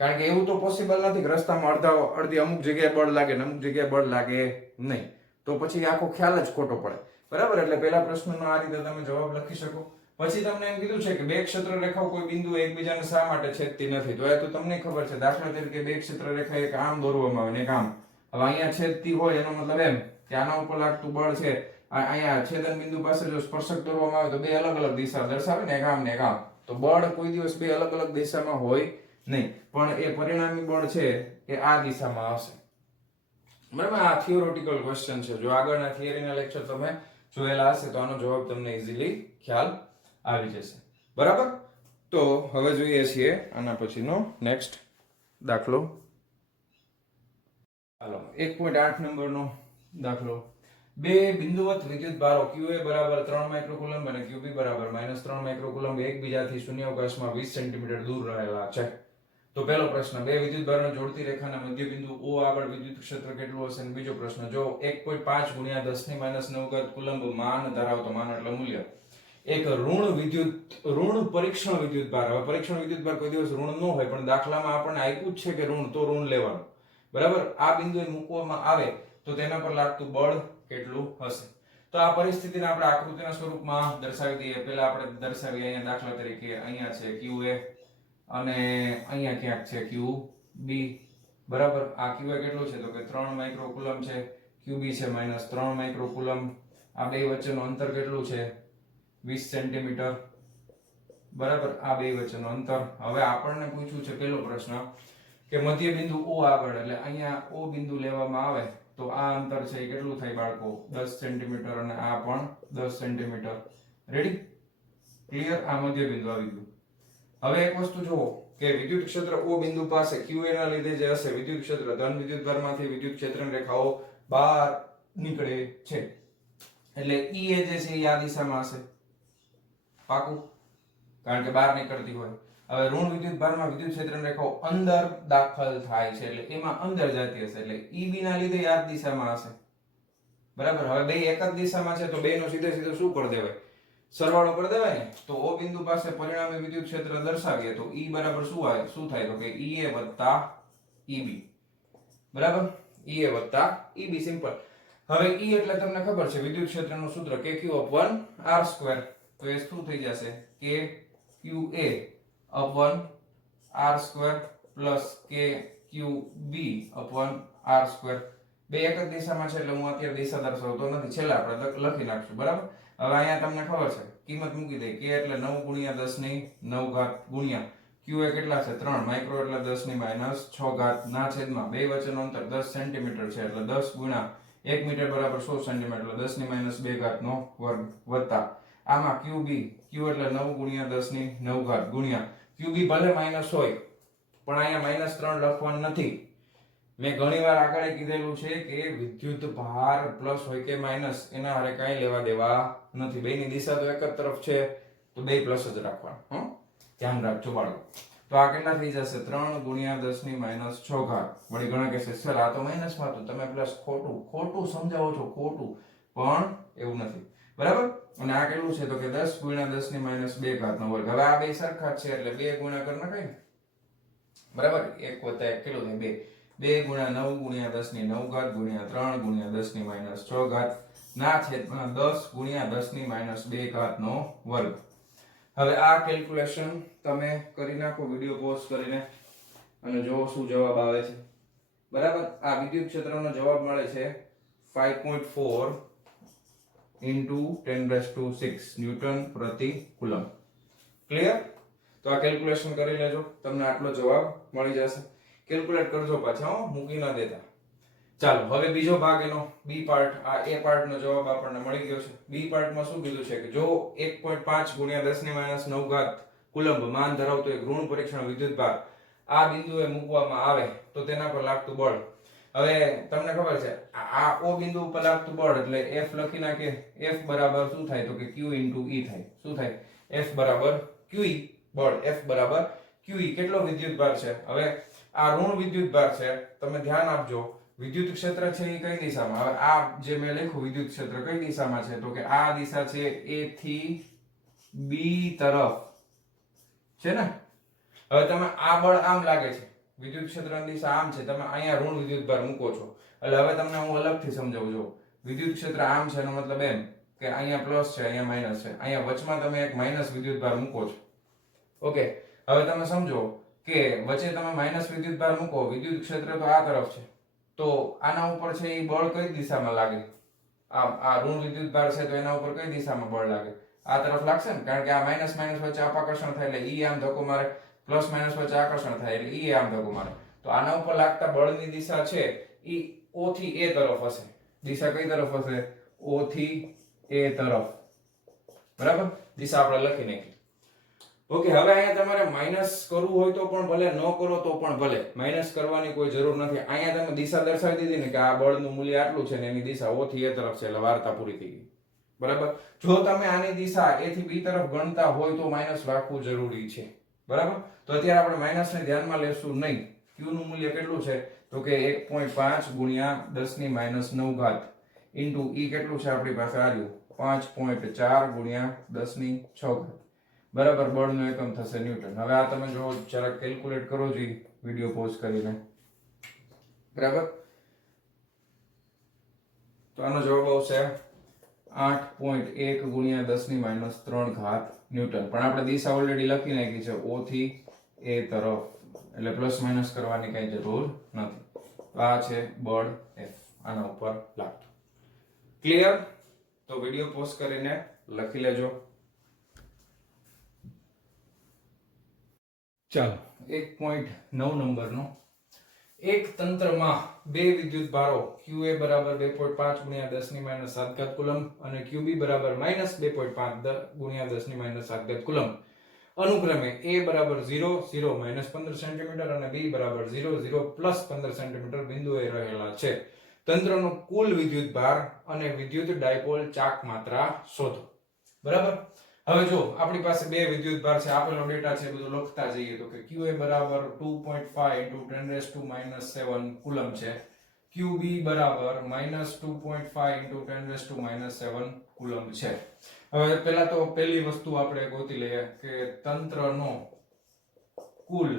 કારણ કે એવું તો પોસિબલ નથી કે રસ્તામાં અડધી અમુક જગ્યાએ બળ લાગે ને અમુક જગ્યાએ બળ લાગે નહીં, તો પછી આખો ખ્યાલ જ ખોટો પડે બરાબર. એટલે પહેલા પ્રશ્નનો આ રીતે તમે જવાબ લખી શકો. પછી તમને એમ કીધું છે કે બે ક્ષેત્ર રેખાઓ કોઈ બિંદુ એકબીજાને શા માટે છેદતી નથી, તો એ તો તમને ખબર છે. દાખલા તરીકે બે ક્ષેત્ર રેખા એક આમ દોરવામાં આવે ને એક આમ, હવે અહીંયા છેદતી હોય એનો મતલબ એમ કે આના ઉપર લાગતું બળ છે અહીંયા છેદન બિંદુ પાસે જો સ્પર્શક દોરવામાં આવે તો બે અલગ અલગ દિશા દર્શાવે ને એક આમ ને એક આમ, તો બળ કોઈ દિવસ બે અલગ અલગ દિશામાં હોય નહીં, પણ એ પરિણામી બળ છે એ આ દિશામાં આવશે બરાબર. આ થિયોરેટિકલ ક્વેશ્ચન છે. જો આગળના થિયરીના લેક્ચર તમે જોયેલા હશે તો આનો જવાબ તમને ઇઝીલી ખ્યાલ આવી જશે બરાબર. તો હવે જોઈએ છીએ આના પછીનો નેક્સ્ટ દાખલો. હાલો 1.8 નંબરનો દાખલો. બે બિંદુવત વિદ્યુત ભારો QA બરાબર 3 માઇક્રોકુલમ્બ અને QB બરાબર -3 માઇક્રોકુલમ્બ એકબીજાથી શૂન્યાવકાશમાં 20 સેન્ટીમીટર દૂર રહેલા છે. તો પહેલો પ્રશ્ન, બે વિદ્યુત ભારને જોડતી રેખાના મધ્ય બિંદુ O આગળ વિદ્યુત ક્ષેત્ર કેટલું હશે? અને બીજો પ્રશ્ન, જો 1.5 × 10⁻⁹ કુલમ્બ માન ધરાવતો, માન એટલે મૂલ્ય, એક ઋણ પરીક્ષણ વિદ્યુત ભાર. હવે પરીક્ષણ વિદ્યુત ભાર કોઈ દિવસ ઋણ ન હોય, પણ દાખલામાં આપણને આપ્યું જ છે કે ઋણ, તો ઋણ લેવાનું બરાબર. આ બિંદુએ મૂકવામાં આવે તો તેના પર લાગતું બળ કેટલું હશે? તો આ પરિસ્થિતિને આપણે આકૃતિના સ્વરૂપમાં દર્શાવી દઈએ. પહેલા આપણે દર્શાવીએ અહીંયા દાખલા તરીકે અહીંયા છે QA અને અહીંયા ક્યાંક છે QB બરાબર. આ QA કેટલું છે તો કે 3 માઇક્રોકુલમ્બ છે, QB છે -3 માઇક્રોકુલમ્બ. આ બે વચ્ચેનું અંતર કેટલું છે 20 સેન્ટીમીટર બરાબર. આ બે વચ્ચેનું અંતર. હવે આપણને પૂછ્યું છે પહેલો પ્રશ્ન કે મધ્ય બિંદુ O આગળ, એટલે અહીંયા O બિંદુ લેવામાં આવે તો આ અંતર છે એ કેટલું થાય બાળકો 10 સેન્ટીમીટર અને આ પણ 10 સેન્ટીમીટર. રેડી? ક્લિયર? આ મધ્ય બિંદુ આવી ગયું. હવે એક વસ્તુ જુઓ કે વિદ્યુત ક્ષેત્ર O બિંદુ પાસે QA ના લીધે જે હશે વિદ્યુત ક્ષેત્ર ધન વિદ્યુત ભારમાંથી વિદ્યુત ક્ષેત્રની રેખાઓ બહાર નીકળે છે, એટલે EA જે છે એ આ દિશામાં હશે પાકું, કારણ કે બહાર નીકળતી હોય. હવે ઋણ વિદ્યુત ભારમાં વિદ્યુત ક્ષેત્રની રેખાઓ અંદર દાખલ થાય છે, એટલે એમાં અંદર જતી હશે, એટલે EB ના લીધે આ દિશામાં હશે બરાબર. હવે બે એક જ દિશામાં છે તો બે નો સીધે સીધો શું કરી દેવાય? સરવાળો કરી દેવાય ને. તો O બિંદુ પાસે પરિણામી વિદ્યુત ક્ષેત્ર દર્શાવીએ તો E બરાબર શું થાય તો કે EA વત્તા EB બરાબર. EA વત્તા EB સિમ્પલ. હવે E એટલે તમને ખબર છે વિદ્યુત ક્ષેત્રનું સૂત્ર KQ/R², તો એ શું થઈ જશે KQA/R². r સ્ક્વેર પ્લસ કે ક્યુ બી અપોન r સ્ક્વેર. બે એક જ દિશામાં છે એટલે હું અત્યારે દિશા દર્શાવતો નથી, છેલ્લા આપણે લખી નાખશું. બરાબર. હવે અહીંયા તમને ખબર છે કિંમત મૂકી દે કે એટલે 9 ગુણ્યા 10 ની 9 ઘાત ગુણ્યા ક્યુ એ કેટલા છે 3 માઇક્રો એટલે 10 ની માઈનસ 6 ઘાત ના છેદમાં બે વચ્ચેનું અંતર 10 સેન્ટીમીટર છે એટલે 10 ગુણ્યા 1 મીટર બરાબર 100 સેન્ટીમીટર એટલે 10 ની માઈનસ 2 ઘાત નો વર્ગ વત્તા આમાં ક્યુ બી ક્યુ એટલે 9 ગુણ્યા 10 ની 9 ઘાત ગુણ્યા ક્યુ બી ભલે માઈનસ હોય પણ અહીંયા માઈનસ 3 લખવાનું નથી. મેં ઘણીવાર આગળ કીધેલું છે કે વિદ્યુત ભાર પ્લસ હોય કે માઈનસ એના હારે કાંઈ લેવા દેવા નથી. બેની દિશા તો એક જ તરફ છે તો બે પ્લસ જ રાખવાના. ધ્યાન રાખજો બાળકો. તો આ કેટલા થઈ જશે 3 ગુણ્યા 10 ની માઈનસ 6 ઘાત. વળી ઘણા કહેશે સર આ તો માઈનસ માં હતું, તમે પ્લસ ખોટું સમજાવો છો, ખોટું, પણ એવું નથી. બરાબર. અને આ કેટલું છે તો કે 10 ગુણ્યા 10 ની માઈનસ 2 ઘાત નો વર્ગ. હવે આ બે સરખા છે એટલે 2 ગુણાકાર નખાય ને. બરાબર. 1 વત્તા 1 કેટલું થાય 2. 2 ગુણ્યા 9 ગુણ્યા 10 ની 9 ઘાત ગુણ્યા 3 ગુણ્યા 10 ની માઈનસ 6 ઘાત ના છેદમાં 10 ગુણ્યા 10 ની માઈનસ 2 ઘાત નો વર્ગ. હવે આ કેલ્ક્યુલેશન તમે કરી નાખો વિડિયો પોઝ કરીને અને જો શું જવાબ આવે છે. બરાબર. આ વિદ્યુત ક્ષેત્રનો જવાબ મળે છે 5.4 into 10⁶ ન્યૂટન પ્રતિ કુલમ. ક્લિયર? તો આ કેલ્ક્યુલેશન કરી લેજો, તમને આટલો જવાબ મળી જશે. કેલ્ક્યુલેટ કરજો પાછા, મૂકી ના દેતા. ચાલો હવે બીજો ભાગ એનો બી પાર્ટ. આ એ પાર્ટ નો જવાબ આપણને મળી ગયો છે. બી પાર્ટમાં શું કીધું છે કે જો 1.5 ગુણ્યા 10 ની માઈનસ 9 ઘાત કુલંબ માન ધરાવતો એક ઋણ પરીક્ષણ વિદ્યુત ભાર આ બિંદુએ મૂકવામાં આવે તો તેના પર લાગતું બળ. હવે તમને ખબર છે આ ઓ બિંદુ ઉપર લાગતું બળ એટલે F લખી નાખીએ. F બરાબર શું થાય તો કે Q * E થાય. શું થાય? F બરાબર QE બળ. F બરાબર QE કેટલો વિદ્યુત ભાર છે? હવે આ ઋણ વિદ્યુત ભાર છે, તમે ધ્યાન આપજો. વિદ્યુત ક્ષેત્ર છે એ કઈ દિશામાં? હવે આ જે મેં લખ્યું વિદ્યુત ક્ષેત્ર કઈ દિશામાં છે તો કે આ દિશા છે A થી B તરફ છે ને. હવે તમે આ બળ આમ લાગે છે, વિદ્યુત ક્ષેત્રની દિશા આમ છે, તમે અહીંયા ઋણ વિદ્યુત ભાર મૂકો છો એટલે હવે તમને હું અલગથી સમજાવું છું. વિદ્યુત ક્ષેત્ર આમ છે એનો મતલબ એમ કે અહીંયા પ્લસ છે અહીંયા માઈનસ છે, અહીંયા વચમાં તમે એક માઈનસ વિદ્યુત ભાર મૂકો છો. ઓકે. હવે તમે સમજો કે વચ્ચે તમે માઈનસ વિદ્યુત ભાર મૂકો, વિદ્યુત ક્ષેત્ર તો આ તરફ છે તો આના ઉપર છે એ બળ કઈ દિશામાં લાગે? આ ઋણ વિદ્યુત ભાર છે તો એના ઉપર કઈ દિશામાં બળ લાગે? આ તરફ લાગશે ને, કારણ કે આ માઈનસ માઈનસ વચ્ચે અપાકર્ષણ થાય એટલે ઈ આમ ધક્કો મારે, પ્લસ માઈનસ વચ્ચે આકર્ષણ થાય એટલે ઈ આમ ધક્કો મારે. તો આના ઉપર લાગતા બળની દિશા છે ઈ O થી A તરફ હશે. દિશા કઈ તરફ હશે? O થી A તરફ. બરાબર. દિશા આપણે લખી નાખી. ઓકે. હવે અહીંયા તમારે માઈનસ કરવું હોય તો પણ ભલે, ન કરો તો પણ ભલે, માઈનસ કરવાની કોઈ જરૂર નથી. અહીંયા તમે દિશા દર્શાવી દીધી ને કે આ બળનું મૂલ્ય આટલું છે ને એની દિશા O થી A તરફ છે એટલે વાર્તા પૂરી થઈ ગઈ. બરાબર. જો તમે આની દિશા A થી B તરફ ગણતા હોય તો માઈનસ રાખવું જરૂરી છે. બરાબર. તો અત્યારે આપણે માઈનસ ને ધ્યાનમાં લેશું નહીં. Q નું મૂલ્ય કેટલું છે તો કે 1.5 ગુણ્યા 10 ની માઈનસ 9 ઘાત ઇન્ટુ E કેટલું છે આપણી પાસે આવ્યું 5.4 ગુણ્યા 10 ની 6 ઘાત. બરાબર. બળનો એકમ થશે ન્યૂટન. હવે આ તમે જો જરા કેલ્ક્યુલેટ કરો જોઈએ વિડિયો પોઝ કરીને. બરાબર. તો આનો જવાબ આવશે 8.1 ગુણ્યા 10 ની માઈનસ 3 ઘાત ન્યૂટન. પણ આપણે દિશા ઓલરેડી લખી નાખી છે O થી A તરફ એટલે પ્લસ માઈનસ કરવાની કઈ જરૂર નથી. આ છે બળ F આના ઉપર લાગતું. ક્લિયર? તો વિડિયો પોઝ કરીને લખી લેજો. ચાલો 1.9 નંબરનો એક તંત્રમાં બે વિદ્યુત ભારો QA બરાબર 2.5 ગુણ્યા 10 ની માઈનસ 7 ઘાત કુલમ અને QB બરાબર માઈનસ 2.5 ગુણ્યા 10 ની માઈનસ 7 ઘાત કુલમ અનુક્રમે A બરાબર 0 0 માઈનસ 15 સેન્ટીમીટર અને B બરાબર 0 0 પ્લસ 15 સેન્ટીમીટર બિંદુએ રહેલા છે. તંત્રનો કુલ વિદ્યુત ભાર અને વિદ્યુત ડાયપોલ ચાક માત્રા શોધો. બરાબર. હવે જો આપણી પાસે બે વિદ્યુત ભાર છે, આપેલો ડેટા છે, બધું લખતા જઈએ તો કે QA બરાબર 2.5 × 10⁻⁷ કુલમ છે, QB બરાબર -2.5 × 10⁻⁷ કુલમ છે. હવે પહેલા તો પહેલી વસ્તુ આપણે ગોતી લઈએ કે તંત્રનો કુલ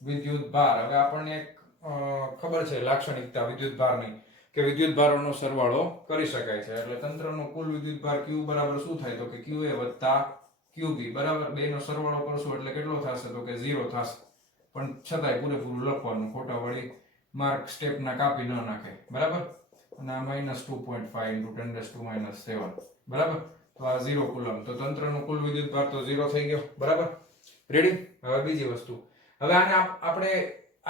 વિદ્યુત ભાર. હવે આપણને એક ખબર છે લાક્ષણિકતા વિદ્યુત ભારની કે વિદ્યુત ભારોનો સરવાળો કરી શકાય છે એટલે તંત્રનો કુલ વિદ્યુત ભાર Q બરાબર શું થાય તો કે QA વત્તા QB બરાબર, બેનો સરવાળો કરશું એટલે કેટલો થશે તો કે 0 થશે, પણ છતાંય પૂરેપૂરું લખવાનું, ખોટા વળી માર્ક સ્ટેપના કાપી ન નાખે બરાબર. અને આ -2.5 × 10⁻⁷ બરાબર. તો આ 0 કુલમ, તો તંત્રનો કુલ વિદ્યુતભાર તો 0 થઈ ગયો બરાબર. રેડી. હવે બીજી વસ્તુ, હવે આને આપણે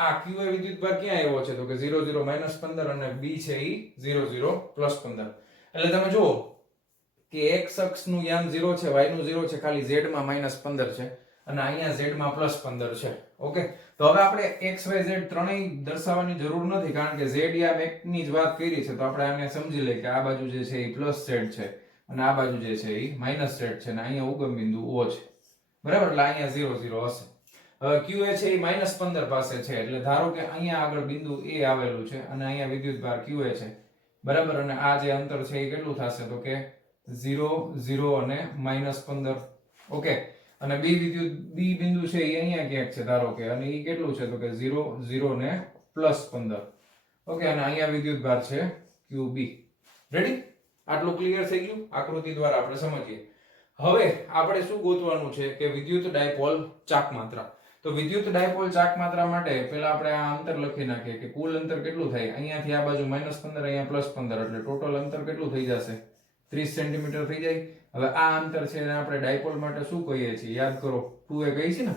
આ QA વિદ્યુતભાર ક્યાં આવ્યો છે તો કે 0 0 -15 અને B છે ઈ 0 0 +15. એટલે તમે જુઓ કે x અક્ષનું યામ 0 છે, y નું 0 છે, ખાલી z માં -15 છે અને અહીંયા z માં +15 છે. ઓકે, તો હવે આપણે x y z ત્રણેય દર્શાવવાની જરૂર નથી, કારણ કે z યામ એકની જ વાત કરી છે, તો આપણે આને સમજી લઈએ કે આ બાજુ જે છે એ +z છે અને આ બાજુ જે છે એ -z છે અને અહીંયા ઉગમ બિંદુ O છે બરાબર. એટલે અહીંયા 0 0 હશે. હવે QA છે એ -15 પાસે છે, એટલે ધારો કે અહીંયા આગળ બિંદુ A આવેલું છે અને અહીંયા વિદ્યુતભાર QA છે બરાબર. અને આ જે અંતર છે એ કેટલું થશે તો કે 0 0 અને -15. ઓકે, અને B બિંદુ છે એ અહીંયા ક્યાંક છે ધારો કે, અને એ કેટલું છે તો કે 0 0 ને +15. ઓકે, અને અહીંયા વિદ્યુતભાર છે QB. રેડી. આટલું ક્લિયર થઈ ગયું. આકૃતિ દ્વારા આપણે સમજીએ. હવે આપણે શું ગોતવાનું છે કે વિદ્યુત ડાયપોલ ચાક માત્રા. તો વિદ્યુત ડાયપોલ ચાક માત્રા માટે પહેલા આપણે આ અંતર લખી નાખીએ કે કુલ અંતર કેટલું થાય, અહીંયાથી આ બાજુ -15, અહીંયા +15, એટલે ટોટલ અંતર કેટલું થઈ જશે 30 સેન્ટીમીટર થઈ જાય. હવે આ અંતર છે એને આપણે ડાયપોલ માટે શું કહીએ છીએ યાદ કરો, 2a કહીએ છીએ ને.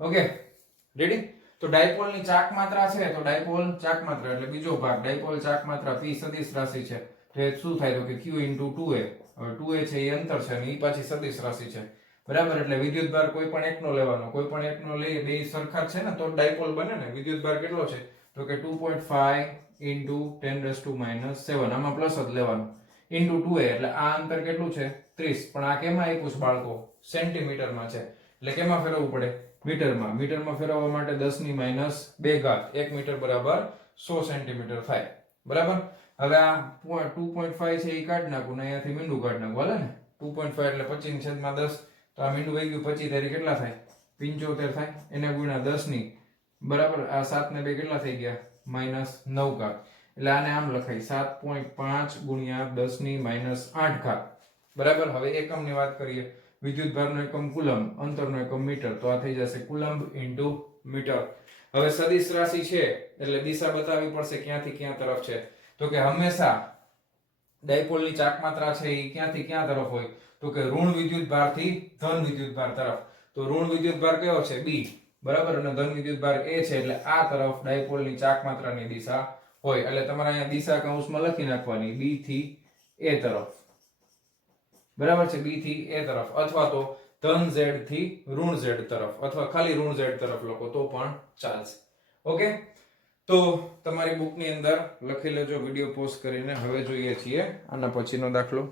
Okay, ready. તો ડાયપોલ ની ચાક માત્રા છે, તો ડાયપોલ ચાક માત્રા એટલે બીજો ભાગ ડાયપોલ ચાક માત્રા p સદિશ રાશિ છે, તો એ શું થાય તો કે q * 2a. હવે 2a છે એ અંતર છે અને એ પાછી સદિશ રાશિ છે બરાબર. એટલે વિદ્યુતભાર કોઈ પણ એકનો લેવાનો, કોઈ પણ એકનો લઈએ, બે સરખા છે ને તો ડાયપોલ બને ને. વિદ્યુતભાર કેટલો છે તો કે 2.5 × 10⁻⁷, આમાં પ્લસ જ લેવાનું, * 2a, એટલે આ અંતર કેટલું છે 30. પણ આ કેમાં આપ્યું છે બાળકો, સેન્ટીમીટરમાં છે, એટલે કેમાં ફેરવવું પડે મીટરમાં. મીટરમાં ફેરવવા માટે 10⁻², 1 મીટર બરાબર 100 સેન્ટીમીટર થાય બરાબર. હવે આ 2.5 છે એ કાઢી નાખું ને અહીંયાથી મીંડું કાઢી નાખું, હાલે ને. 2.5 એટલે 25/10, તો આ મીંડું વહી ગયું, 25 તારી કેટલા થાય 75 થાય, એને ગુણ્યા 10 ની બરાબર. આ 7 ને 2 કેટલા થઈ ગયા -9. એટલે આને આમ લખાય 7.5 × 10⁻8 બરાબર. હવે એકમની વાત કરીએ, વિદ્યુતભારનો એકમ કુલમ, અંતરનો એકમ મીટર, તો આ થઈ જશે કુલમ્બ * મીટર. હવે સદિશ રાશિ છે એટલે દિશા બતાવવી પડશે ક્યાંથી ક્યાં તરફ છે, તો કે હંમેશા ડાયપોલની ચાક માત્રા છે એ ક્યાંથી ક્યાં તરફ હોય તો કે ઋણ વિદ્યુતભાર થી ધન વિદ્યુતભાર તરફ. તો ઋણ વિદ્યુતભાર કયો છે B બરાબર, અને ધન વિદ્યુતભાર A છે, એટલે આ તરફ ડાયપોલની ચાક માત્રાની દિશા હોય. એટલે તમારે અહીંયા દિશા કૌંસમાં લખી નાખવાની, B થી A તરફ બરાબર છે, B થી A તરફ, અથવા તો ધન Z થી ઋણ Z તરફ, અથવા ખાલી ઋણ Z તરફ લખો તો પણ ચાલશે. ઓકે, તો તમારી બુકની અંદર લખી લેજો વિડિયો પોઝ કરીને. હવે જોઈએ છીએ આના પછીનો દાખલો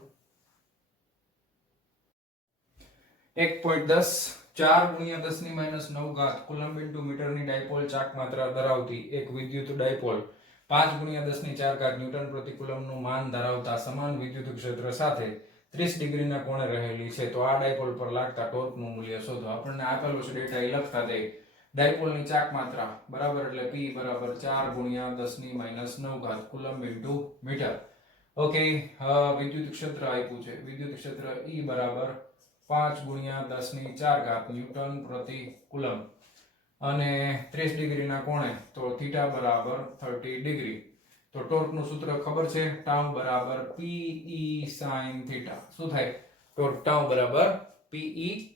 1.10, 4 × 10⁻⁹ કુલમ્બ * મીટરની ડાયપોલ ચાક માત્રા ધરાવતી એક વિદ્યુત ડાયપોલ 5 × 10⁴ ન્યૂટન પ્રતિ કુલમ્બનું માન ધરાવતા સમાન વિદ્યુત ક્ષેત્ર સાથે 30 ડિગ્રીના કોણે રહેલી છે. તો આ ડાયપોલ પર લાગતા ટોર્કનું મૂલ્ય શોધો. આપણને આપેલો છે ડેટા એ લખતા જાય. ડાયપોલની ચાક માત્રા બરાબર, એટલે p બરાબર 4 × 10⁻⁹ કુલમ્બ * મીટર. ઓકે, વિદ્યુત ક્ષેત્ર આપ્યું છે, વિદ્યુત ક્ષેત્ર E બરાબર 5 × 10⁴ ન્યૂટન પ્રતિ કુલમ્બ અને 30 ડિગ્રીના કોણે, તો θ બરાબર 30 ડિગ્રી. તો ટોર્કનું સૂત્ર ખબર છે, ટાઉ બરાબર Pe sin θ. શું થાય ટોર્ક, ટાઉ બરાબર Pe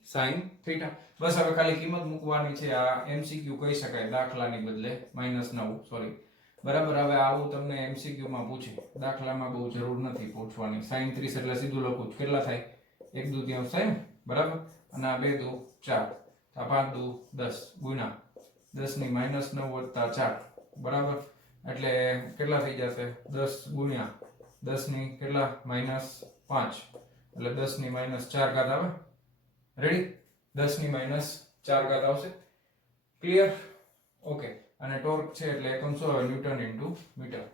sin θ. બસ હવે ખાલી કિંમત મૂકવાની છે. આ MCQ કહી શકાય દાખલાની બદલે -9, સોરી બરાબર. હવે આવું તમને MCQ માં પૂછે, દાખલામાં બહુ જરૂર નથી પૂછવાની. sin 30 એટલે સીધું લખું, કેટલા થાય 1/2 થાય ને બરાબર. અને આ 2 દુ 4, આ 5 દુ 10 ગુણ્યા 10⁻⁹ + 4 બરાબર. એટલે કેટલા થઈ જશે 10 ગુણ્યા 10 ની કેટલા -5, એટલે 10⁻⁴ આવે. રેડી, 10⁻⁴ આવશે. ક્લિયર? ઓકે, અને ટોર્ક છે એટલે એકમ શું આવે ન્યૂટન * મીટર.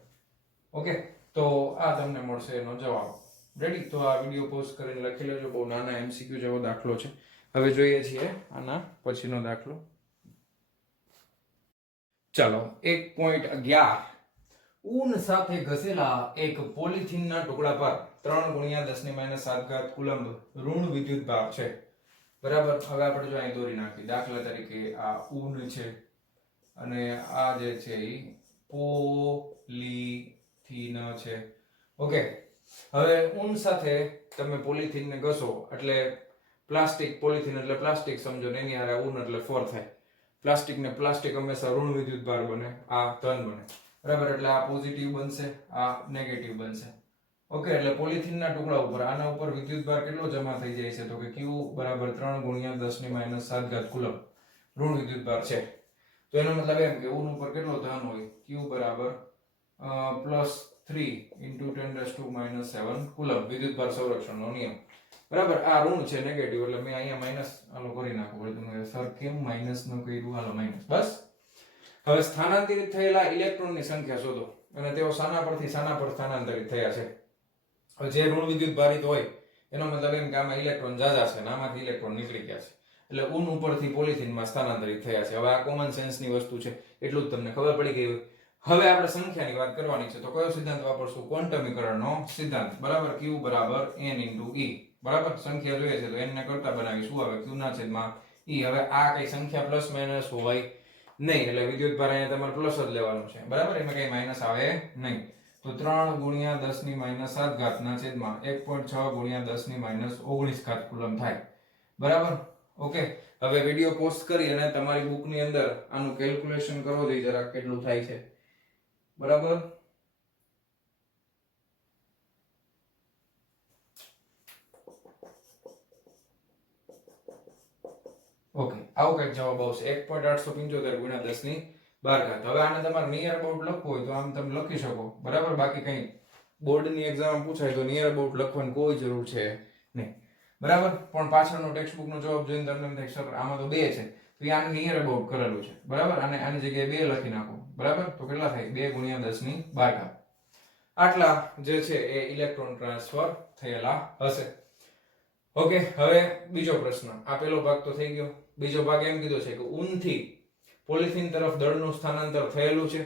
ઓકે, તો આ તમને મળશે એનો જવાબ. રેડી, તો આ વિડિયો પોઝ કરીને લખી લેજો. બહુ નાના MCQ જેવો દાખલો છે. હવે જોઈએ છીએ આના પછીનો દાખલો. ચાલો 1.11, ઊન સાથે ઘસેલા એક પોલિથીનના ટુકડા પર 3 × 10⁻⁷ કુલમ્બ ઋણ વિદ્યુતભાર છે. બરાબર. હવે આપણે જો અહીં દોરી નાખી, દાખલા તરીકે આ ઊન છે અને આ જે છે એ પોલિથીન છે. ઓકે, હવે ઊન સાથે તમે પોલિથીનને ઘસો એટલે પ્લાસ્ટિક, પોલિથીન એટલે પ્લાસ્ટિક સમજો ને, એની હારે ઊન એટલે ફોર થાય. પ્લાસ્ટિક ને પ્લાસ્ટિક હંમેશા ઋણ વિદ્યુત ભાર બને, આ ધન બને. બરાબર, એટલે આ પોઝિટિવ બનશે, આ નેગેટિવ બનશે. ઓકે, એટલે પોલિથીનના ટુકડા ઉપર આના ઉપર વિદ્યુત ભાર કેટલો જમા થઈ જાય છે તો કે Q બરાબર 3 ગુણ્યા 10 - 7 કુલમ ઋણ વિદ્યુત ભાર છે. તો એનો મતલબ એમ કે ઊન ઉપર કેટલો ધન હોય, Q બરાબર +3 × 10 - 7 કુલમ, વિદ્યુત ભાર સંરક્ષણનો નિયમ. બરાબર, આ ઋણ છે નેગેટિવ એટલે મેં અહીંયા માઈનસ આલો કરી નાખું પડ્યું. સર કેમ માઈનસ નો કર્યું? હાલો માઈનસ. બસ. હવે સ્થાનાંતરિત થયેલા ઇલેક્ટ્રોનની સંખ્યા શોધો અને તેઓ શાના પરથી શાના પર સ્થાનાંતરિત થયા છે. હવે જે ઋણ વિદ્યુત ભારિત હોય એનો મતલબ એમ કે આમાં ઇલેક્ટ્રોન જાજા છે અને આમાંથી ઇલેક્ટ્રોન નીકળી ગયા છે, એટલે ઊન ઉપરથી પોલિથીનમાં સ્થાનાંતરિત થયા છે. હવે આ કોમન સેન્સની વસ્તુ છે, એટલું જ તમને ખબર પડી ગઈ હોય. હવે આપણે સંખ્યાની વાત કરવાની છે, તો કયો સિદ્ધાંત વાપરશું? ક્વોન્ટમીકરણનો સિદ્ધાંત. બરાબર, Q બરાબર n × E. બરાબર, સંખ્યા જોઈએ છે તો n ને કરતા બનાવી, શું આવે? Q ના છેદમાં E. હવે આ કઈ સંખ્યા પ્લસ માઈનસ હોય નહીં, એટલે વિદ્યુત ભાર અહીંયા તમારે પ્લસ જ લેવાનું છે. બરાબર, એમાં કઈ માઈનસ આવે નહીં. તો 3 ગુણ્યા 10 - 7 ના છેદમાં 1.6 ગુણ્યા 10 - 19 કુલમ થાય. બરાબર. ઓકે, હવે વિડિયો પોસ્ટ કરી અને તમારી બુકની અંદર આનું કેલ્ક્યુલેશન કરો જોઈ જરા કેટલું થાય છે. બરાબર. ઓકે, આવો કંઈક જવાબ આવશે. 1.875 ગુણ્યા 10 - 12. હવે આને તમારે નિયર અબાઉટ લખવું હોય તો આમ તમે લખી શકો. બરાબર, બાકી કઈ બોર્ડની એક્ઝામ પૂછાય તો નિયર અબાઉટ લખવાની કોઈ જરૂર છે નહીં. બરાબર, પણ પાછળનો ટેક્સ્ટ બુકનો જવાબ જોઈને તમને એમ થાય સર આમાં તો 2 છે, તો આને નિયર અબાઉટ કરેલું છે. બરાબર, અને આની જગ્યાએ 2 લખી નાખો. બરાબર, તો કેટલા થાય? 2 ગુણ્યા 10 - 12. આટલા જે છે એ ઇલેક્ટ્રોન ટ્રાન્સફર થયેલા હશે. ઓકે, હવે બીજો પ્રશ્ન. આ પેલો ભાગ તો થઈ ગયો. બીજો ભાગ એમ કીધો છે કે ઊનથી પોલિથીન તરફ દળનું સ્થાનાંતર થયેલું છે.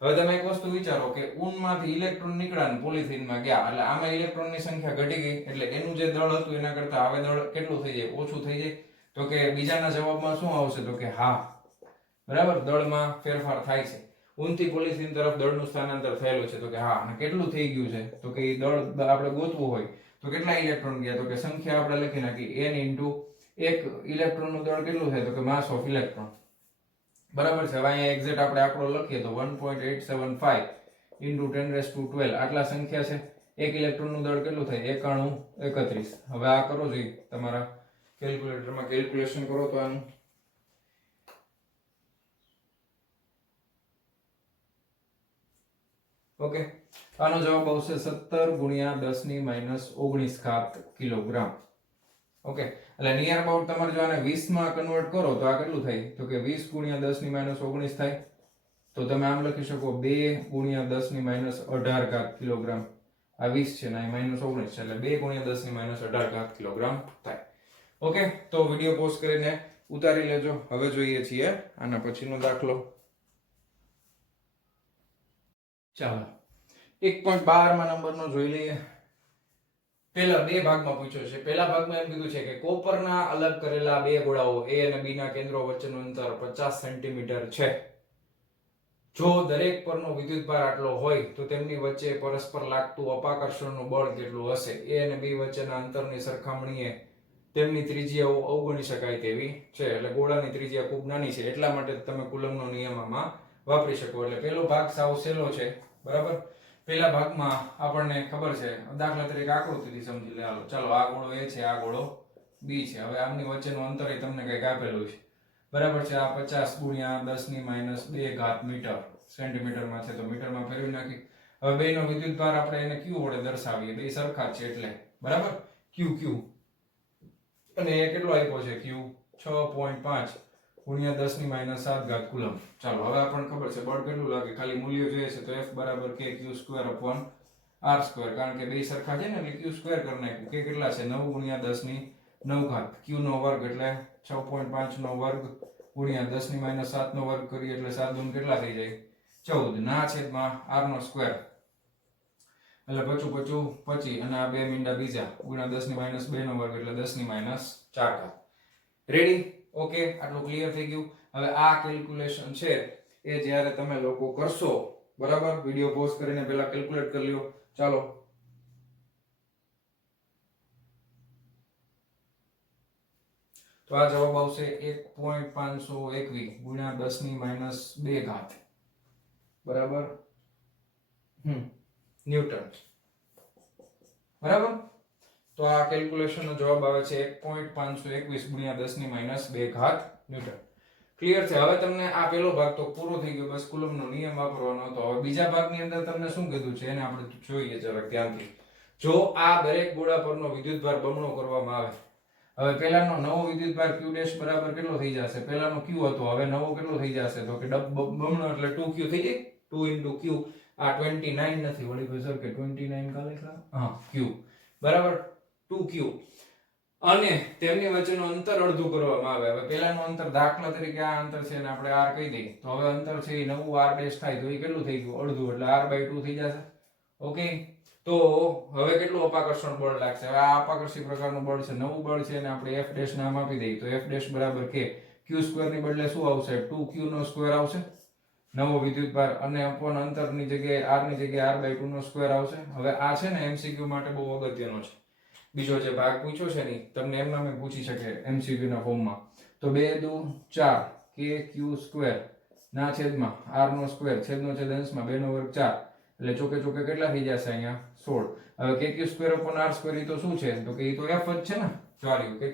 હવે તમે એક વસ્તુ વિચારો કે ઊનમાંથી ઇલેક્ટ્રોન નીકળ્યા ને પોલિથીનમાં ગયા, એટલે આમાં ઇલેક્ટ્રોનની સંખ્યા ઘટી ગઈ, એટલે એનું જે દળ હતું એના કરતા હવે દળ કેટલું થઈ જાય? ઓછું થઈ જાય. તો કે બીજાના જવાબમાં શું આવશે? તો કે હા. બરાબર, દળમાં ફેરફાર થાય છે. ઊનથી પોલિથીન તરફ દળનું સ્થાનાંતર થયેલું છે, તો કે હા. અને કેટલું થઈ ગયું છે? તો કે એ દળ આપણે ગોતવું હોય તો કેટલા ઇલેક્ટ્રોન ગયા? તો કે સંખ્યા આપણે લખી નાખી n * એક ઇલેક્ટ્રોનનું દળ કેટલું થાય? તો કે માસ ઓફ ઇલેક્ટ્રોન. બરાબર છે. હવે અહીંયા એક્ઝેક્ટ આપણે આંકડો લખીએ તો 1.875 × 1012 આટલા સંખ્યા છે. એક ઇલેક્ટ્રોનનું દળ કેટલું થાય? 9131. હવે આ કરો જોઈએ તમારા કેલ્ક્યુલેટરમાં, કેલ્ક્યુલેશન કરો તો આનું ઓકે, આનો જવાબ આવશે 17 ગુણ્યા 10 - 19 કિલોગ્રામ. ઓકે, એટલે નિયર અબાઉટ તમારે જો આને 20 માં કન્વર્ટ કરો તો આ કેટલું થાય? તો કે 20 ગુણ્યા 10 - 19 થાય. તો તમે આમ લખી શકો 2 ગુણ્યા 10 - 18 કિલોગ્રામ. આ 20 છે ને આ -19 છે, એટલે 2 ગુણ્યા 10 - 18 કિલોગ્રામ થાય. ઓકે, તો વિડિયો પોઝ કરીને ઉતારી લેજો. હવે જોઈએ છીએ આના પછીનો દાખલો. ચાલો 1.12 નંબરનો જોઈ લઈએ. પહેલા 2 ભાગમાં પૂછ્યો છે. પહેલા ભાગમાં એમ કીધું છે કે કોપરના અલગ કરેલા 2 ગોળાઓ A અને B ના કેન્દ્રો વચ્ચેનું અંતર 50 સેન્ટીમીટર છે. જો દરેક પરનો વિદ્યુતભાર આટલો હોય તો તેમની વચ્ચે પરસ્પર લાગતું અપાકર્ષણનું બળ કેટલું હશે? A અને B વચ્ચેના અંતરની સરખામણીએ તેમની ત્રિજ્યાઓ અવગણી શકાય તેવી છે. એટલે ગોળાની ત્રિજ્યા ખૂબ નાની છે, એટલા માટે તમે કુલમનો નિયમ આમાં વાપરી શકો. એટલે પહેલો ભાગ સાવ સહેલો છે. બરાબર, પહેલા ભાગમાં આપણને ખબર છે, દાખલા તરીકે આકૃતિથી સમજી લે. હાલો ચાલો, આ ગોળો A છે, આ ગોળો B છે. હવે આમની વચ્ચેનું અંતર તમને કંઈક આપેલું છે. બરાબર છે, આ 50 ગુણ્યા 10 - 2 મીટર, સેન્ટીમીટરમાં છે તો મીટરમાં ફેરવી નાખી. હવે બેનો વિદ્યુતભાર આપણે એને Q વડે દર્શાવીએ, બે સરખા છે એટલે. બરાબર, Q અને એ કેટલો આપ્યો છે? Q 6.5 ગુણ્યા 10 - 7 કુલમ. ચાલો, હવે આપણને ખબર છે બળ કેટલું લાગે, ખાલી મૂલ્ય જોઈએ છે તો F બરાબર kq² / કારણ કે બે સરખા છે ને એટલે q² કરી નાખ્યું. કે કેટલા છે? 9 ગુણ્યા 10 q નો વર્ગ એટલે 6.5 નો વર્ગ ગુણ્યા 10 - 7 નો વર્ગ કરીએ એટલે 7 દૂન કેટલા થઈ જાય? 14 ના છેદમાં r નો સ્ક્વેર એટલે 25 અને આ બે મીંડા બીજા ગુણ્યા 10 - 2 નો વર્ગ એટલે 10 - 4. રેડી? ઓકે, આટલું ક્લિયર થઈ ગયું. હવે આ કેલ્ક્યુલેશન છે એ જ્યારે તમે લોકો કરશો, બરાબર, વિડિયો પોઝ કરીને પહેલા કેલ્ક્યુલેટ કરી લ્યો. ચાલો, તો આ જવાબ આવશે 1.521 ગુણ્યા 10 ની માઈનસ 2 ઘાત, બરાબર, ન્યૂટન. બરાબર, તો આ કેલ્ક્યુલેશન નો જવાબ આવે છે 1.521 ગુણ્યા 10 ની માઈનસ 2 ઘાત ન્યૂટન. ક્લિયર છે? હવે તમને આ પહેલો ભાગ તો પૂરો થઈ ગયો, બસ કુલમ્બનો નિયમ વાપરવાનો હતો. હવે બીજા ભાગની અંદર તમને શું કીધું છે એને આપણે જોઈએ જરાક ધ્યાનથી. જો આ દરેક ગોળા પરનો વિદ્યુતભાર બમણો કરવામાં આવે, હવે પહેલાનો નવો વિદ્યુતભાર q ડેશ બરાબર કેટલો થઈ જશે? પહેલાનો q હતો, હવે નવો કેટલો થઈ જશે? તો કે બમણો એટલે 2q થઈ જાય. 2 q. આ 29 નથી, વળી ભાઈ સર કે 29 કા લખ્યા? હા, q બરાબર, 2q. અને તેમની વચ્ચેનું અંતર અડધું કરવામાં આવે. હવે પહેલાનું અંતર, દાખલા તરીકે આ અંતર છે ને આપણે r કહી દઈએ, તો હવે અંતર છે એ નવું r ડેશ થાય, તો એ કેટલું થઈ ગયું? અડધું, એટલે r/2 થઈ જશે. ઓકે, તો હવે કેટલું અપાકર્ષણ બળ લાગશે? હવે આ અપાકર્ષી પ્રકારનું બળ છે, નવું બળ છે, અને આપણે f ડેશ નામ આપી દઈએ, તો f ડેશ બરાબર કે q² ની બદલે શું આવશે? 2q નો સ્ક્વેર આવશે, નવો વિદ્યુતભાર, અને અપોન અંતરની જગ્યાએ r ની જગ્યાએ r/2 નો સ્ક્વેર આવશે. હવે આ છે ને MCQ માટે બહુ અગત્યનો છે. બીજો જે ભાગ પૂછ્યો છે ને તમને એમ નામે પૂછી શકે MCQ ના ફોર્મમાં. તો 2 દુ 4 kq² ના છેદમાં r નો સ્ક્વેર, છેદનો છેદ અંશમાં 2 નો વર્ગ 4, એટલે ચોકે ચોકે કેટલા થઈ જશે અહીંયા? 16. હવે kq² r² ઈ તો શું છે? તો કે ઈ તો f જ છે ને. ચાલ્યું, kq²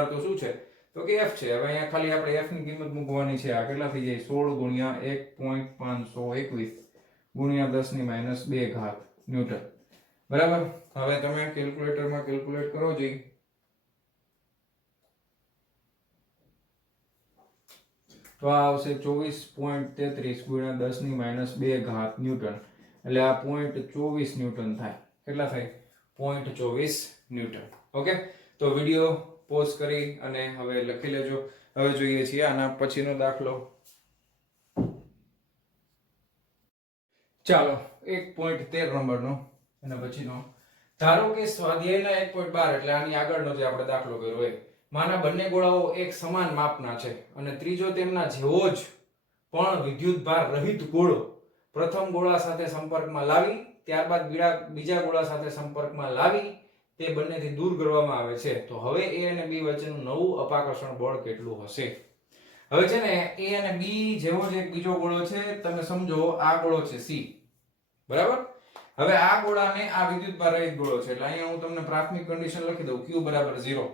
r તો શું છે? તો કે f છે. હવે અહીંયા ખાલી આપણે f ની કિંમત મૂકવાની છે. આ કેટલા થઈ જાય? 16 ગુણ્યા 1.521 ગુણ્યા 10 ની માઈનસ 2 ઘાત ન્યૂટન. બરાબર, હવે તમે કેલ્ક્યુલેટરમાં કેલ્ક્યુલેટ કરો જી. તો આ આવશે 24.33 ગુણ્યા 10 ની માઈનસ 2 ઘાત ન્યૂટન, એટલે આ 0.24 ન્યૂટન થાય. કેટલા થાય? 0.24 ન્યૂટન. ઓકે, તો વિડિયો પોઝ કરી અને હવે લખી લેજો. હવે જોઈએ છીએ આના પછીનો દાખલો. ચાલો, 1.13 નંબરનો એના પછીનો. ધારો કે સ્વાધ્યાયના 1.12 એટલે આની આગળનો જે આપણે દાખલો કર્યો હોય, માના બંને ગોળાઓ એક સમાન માપના છે અને ત્રીજો તેમના જેવો જ પણ વિદ્યુતભાર રહિત ગોળો પ્રથમ ગોળા સાથે સંપર્કમાં લાવી ત્યારબાદ બીજા ગોળા સાથે સંપર્કમાં લાવી તે બંનેથી દૂર કરવામાં આવે છે. તો હવે A અને B વચ્ચેનું નવું અપાકર્ષણ બળ કેટલું હશે? હવે છે ને A અને B જેવો જ એક બીજો ગોળો છે, તમે સમજો આ ગોળો છે C, બરાબર. હવે આ ગોળાને આ વિદ્યુતભાર રહિત ગોળો છે, એટલે અહીંયા હું તમને પ્રાથમિક કન્ડિશન લખી દઉં, q બરાબર 0.